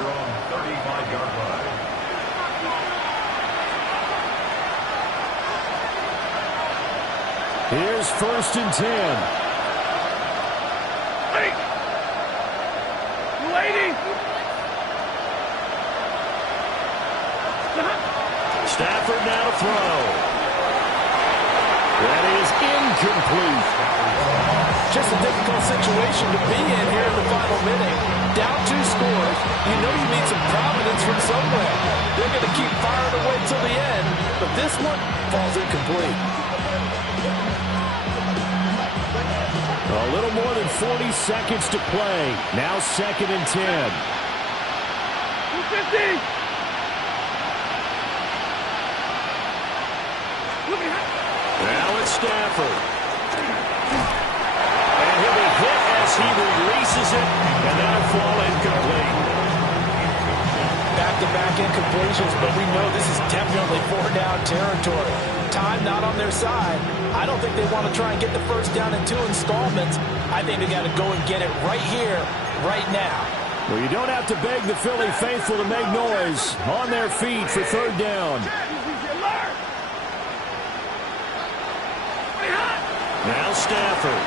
Here's 1st and 10. Hey! You waiting? Stafford now to throw. That is incomplete. Just a difficult situation to be in here in the final minute. Down 2 scores. You know you need some providence from somewhere. They're going to keep firing away till the end, but this one falls incomplete. A little more than 40 seconds to play. Now 2nd and 10. 250. Now it's Stafford. And he'll be hit as he releases it, and that'll fall incomplete. Back-to-back incompletions, but we know this is definitely four-down territory. Time not on their side. I don't think they want to try and get the first down in 2 installments. I think they got to go and get it right here, right now. Well, you don't have to beg the Philly faithful to make noise. On their feet for third down. Now Stafford.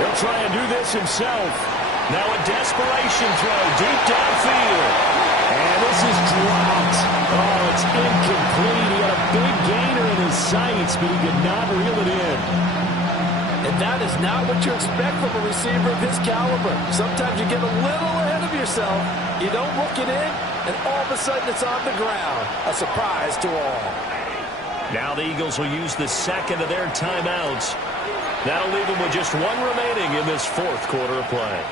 He'll try and do this himself. Now a desperation throw deep downfield. And this is dropped. Oh, it's incomplete. He had a big gainer in his sights, but he could not reel it in. And that is not what you expect from a receiver of his caliber. Sometimes you get a little ahead of yourself. You don't look it in, and all of a sudden it's on the ground. A surprise to all. Now the Eagles will use the second of their timeouts. That'll leave them with just one remaining in this fourth quarter of play.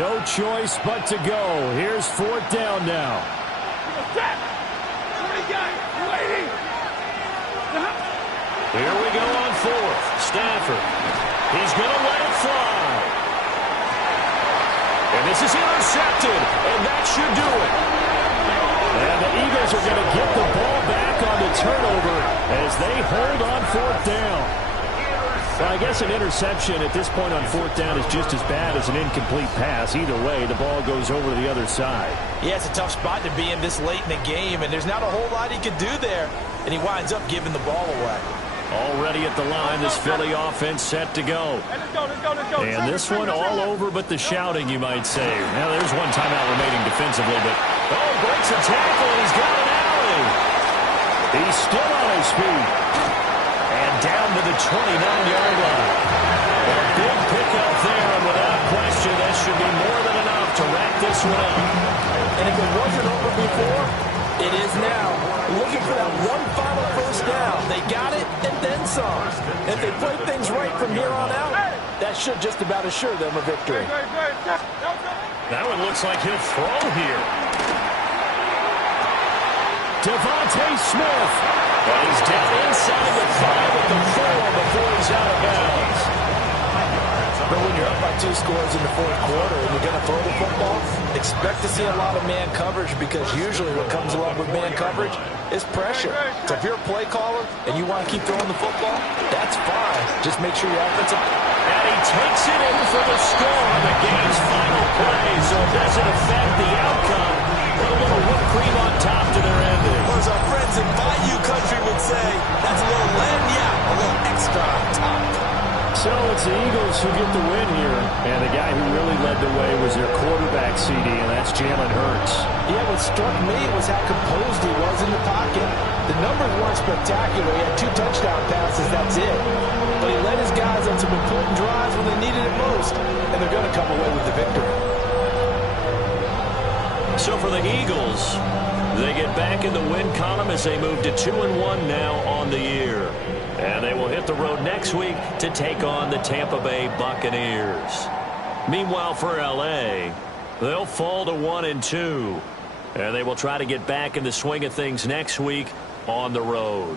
No choice but to go. Here's fourth down now. Here we go on fourth. Stafford. He's going to let it fly. And this is intercepted. And that should do it. And the Eagles are going to get the ball back on the turnover as they hold on fourth down. Well, I guess an interception at this point on fourth down is just as bad as an incomplete pass. Either way, the ball goes over to the other side. Yeah, it's a tough spot to be in this late in the game, and there's not a whole lot he could do there. And he winds up giving the ball away. Already at the line, this Philly offense set to go. Let's go. And this one all over but the shouting, you might say. Now, there's one timeout remaining defensively, but breaks a tackle, and he's got an alley. He's still on his feet. And down to the 29-yard line. A big pickup there, and without question, that should be more than enough to wrap this one up. And if it wasn't over before, it is now. Looking for that one final first down. They got it and then some. If they play things right from here on out, that should just about assure them a victory. That one looks like he'll throw here. Devontae Smith. And he's down inside the 5 at the 4 before he's out of bounds. But when you're up by 2 scores in the fourth quarter and you're going to throw the football, expect to see a lot of man coverage, because usually what comes along with man coverage is pressure. So if you're a play caller and you want to keep throwing the football, that's fine. Just make sure your offensive... And he takes it in for the score on the game's final play, so it doesn't affect the outcome. Put a little whipped cream on top to their ending. Or as our friends in Bayou Country would say, that's a little lagniappe, a little extra on top. So it's the Eagles who get the win here, and the guy who really led the way was their quarterback, CD, and that's Jalen Hurts. Yeah, what struck me was how composed he was in the pocket. The numbers weren't spectacular. He had 2 touchdown passes, that's it. But he led his guys on some important drives when they needed it most, and they're going to come away with the victory. So for the Eagles, they get back in the win column as they move to 2-1 now on the year. And they will hit the road next week to take on the Tampa Bay Buccaneers. Meanwhile, for L.A., they'll fall to 1-2. And they will try to get back in the swing of things next week on the road.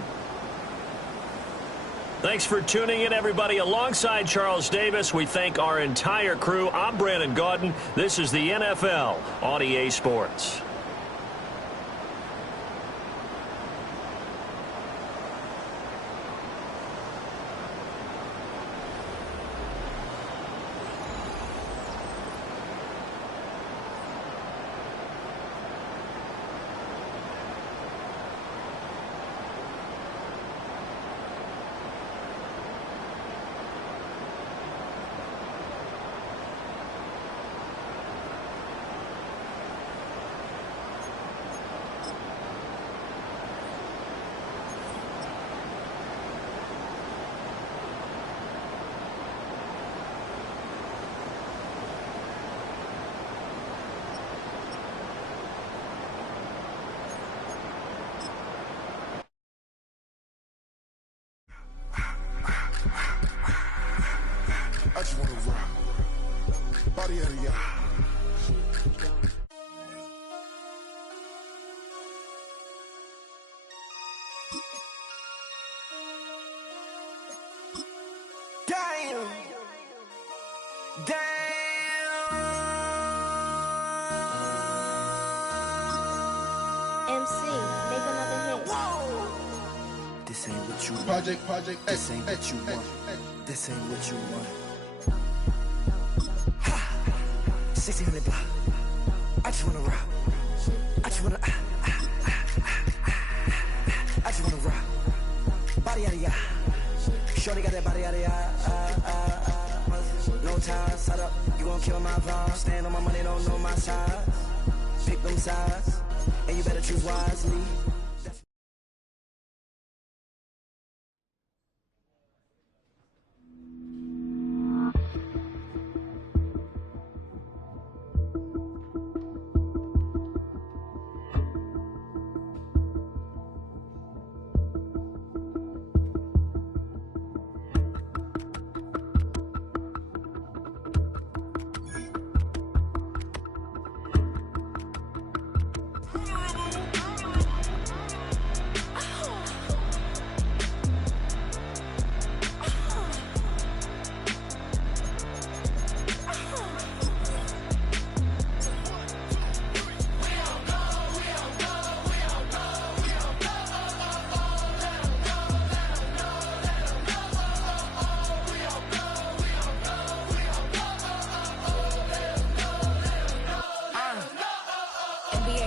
Thanks for tuning in, everybody. Alongside Charles Davis, we thank our entire crew. I'm Brandon Gaudin. This is the NFL on EA Sports. what you want. Project This ain't what you want. This ain't what you want. 1600 block. I just wanna rock. I just wanna I just wanna rock. Body out of ya. Shorty got that body out of ya. No ties, side up. You gon' kill my vibe. Stand on my money, don't know my size. Pick them sides, and you better choose wisely.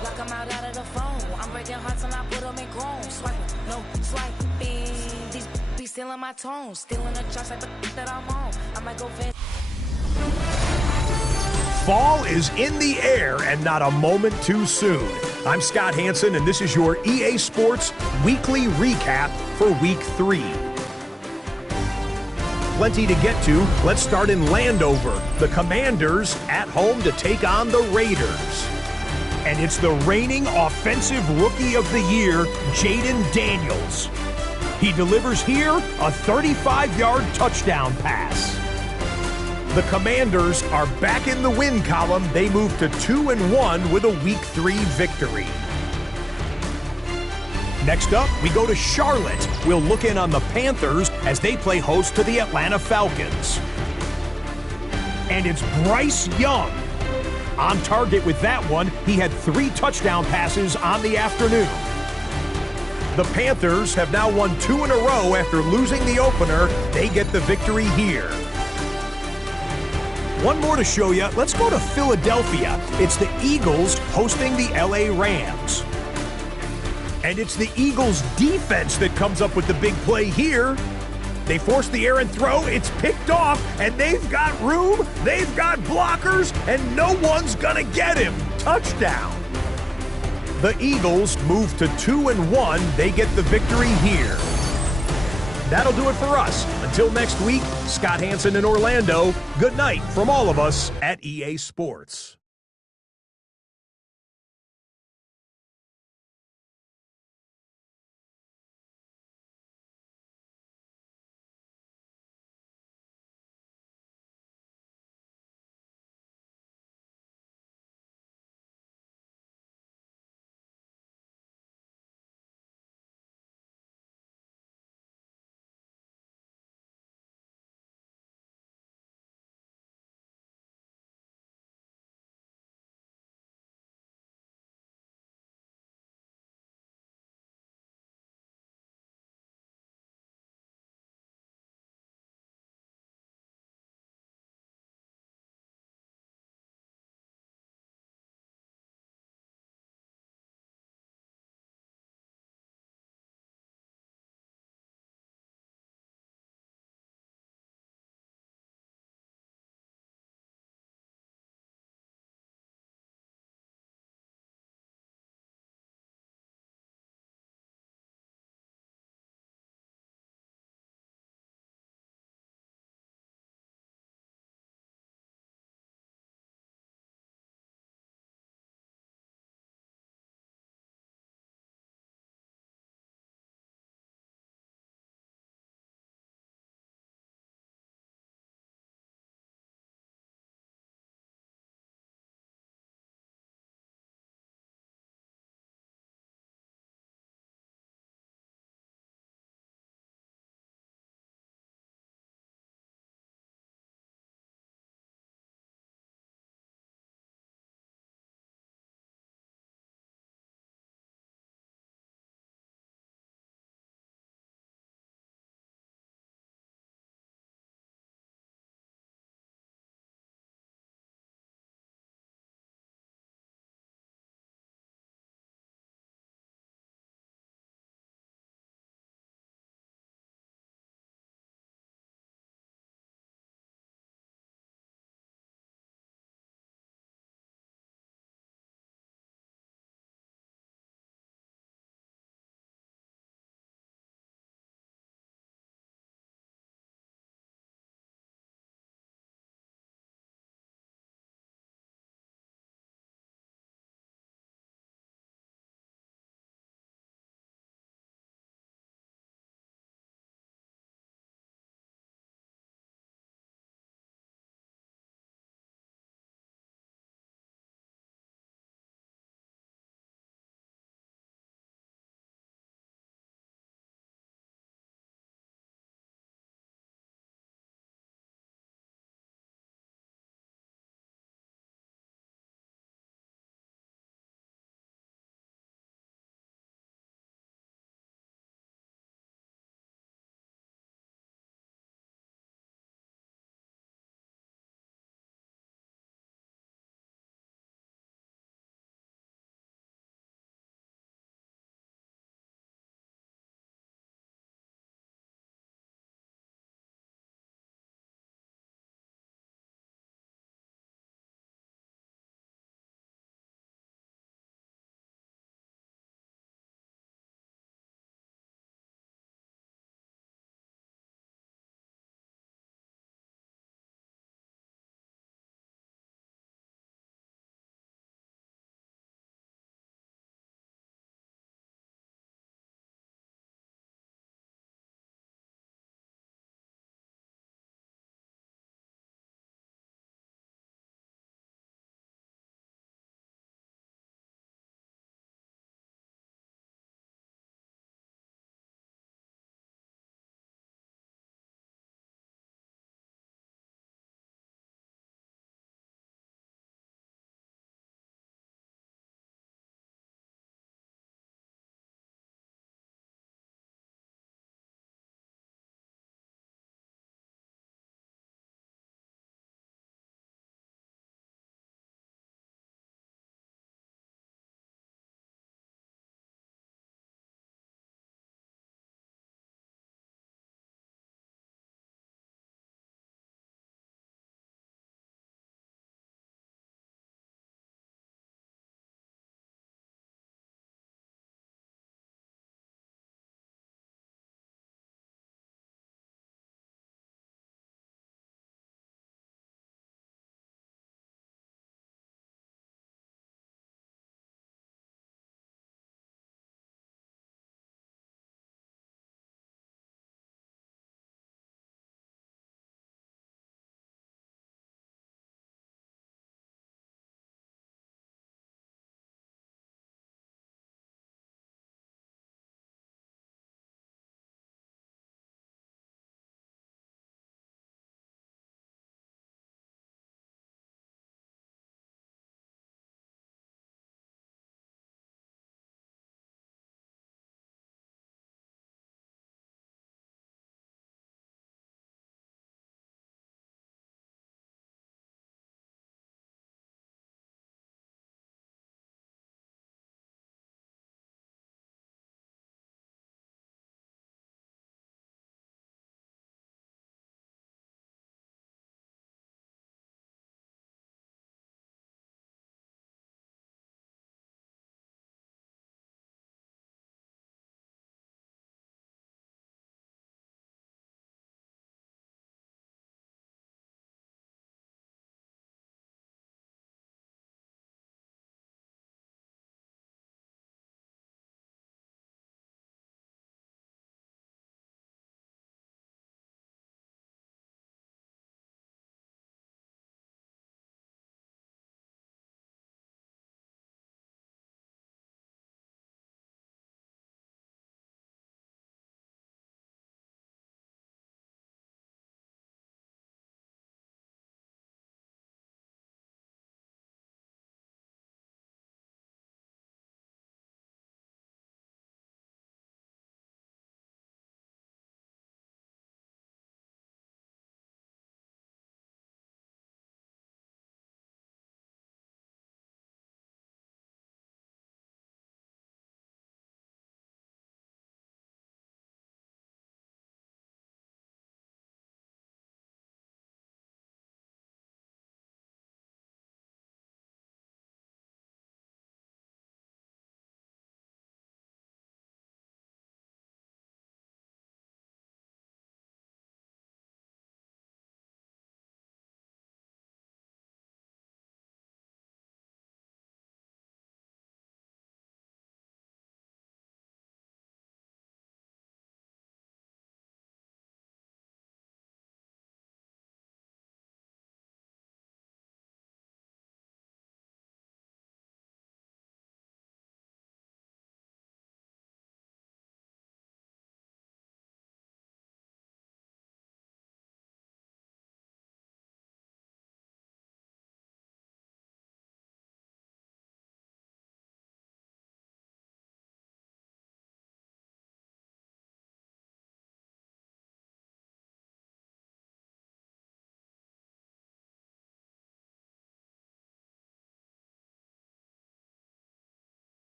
Block 'em out of the phone. I'm breaking hearts and I put 'em in chrome. Swiping, no swiping. These be stealing my tones. Stealing the tracks like the that I'm on. I might go vet. Fall is in the air and not a moment too soon. I'm Scott Hansen, and this is your EA Sports Weekly Recap for Week 3. Plenty to get to. Let's start in Landover. The Commanders at home to take on the Raiders. And it's the reigning Offensive Rookie of the Year, Jaden Daniels. He delivers here a 35-yard touchdown pass. The Commanders are back in the win column. They move to 2-1 with a Week 3 victory. Next up, we go to Charlotte. We'll look in on the Panthers as they play host to the Atlanta Falcons. And it's Bryce Young on target with that one. He had 3 touchdown passes on the afternoon. The Panthers have now won 2 in a row after losing the opener. They get the victory here. One more to show you. Let's go to Philadelphia. It's the Eagles hosting the LA Rams. And it's the Eagles defense that comes up with the big play here. They force the errant throw, it's picked off, and they've got room, they've got blockers, and no one's gonna get him. Touchdown. The Eagles move to 2-1. They get the victory here. That'll do it for us. Until next week, Scott Hansen in Orlando. Good night from all of us at EA Sports.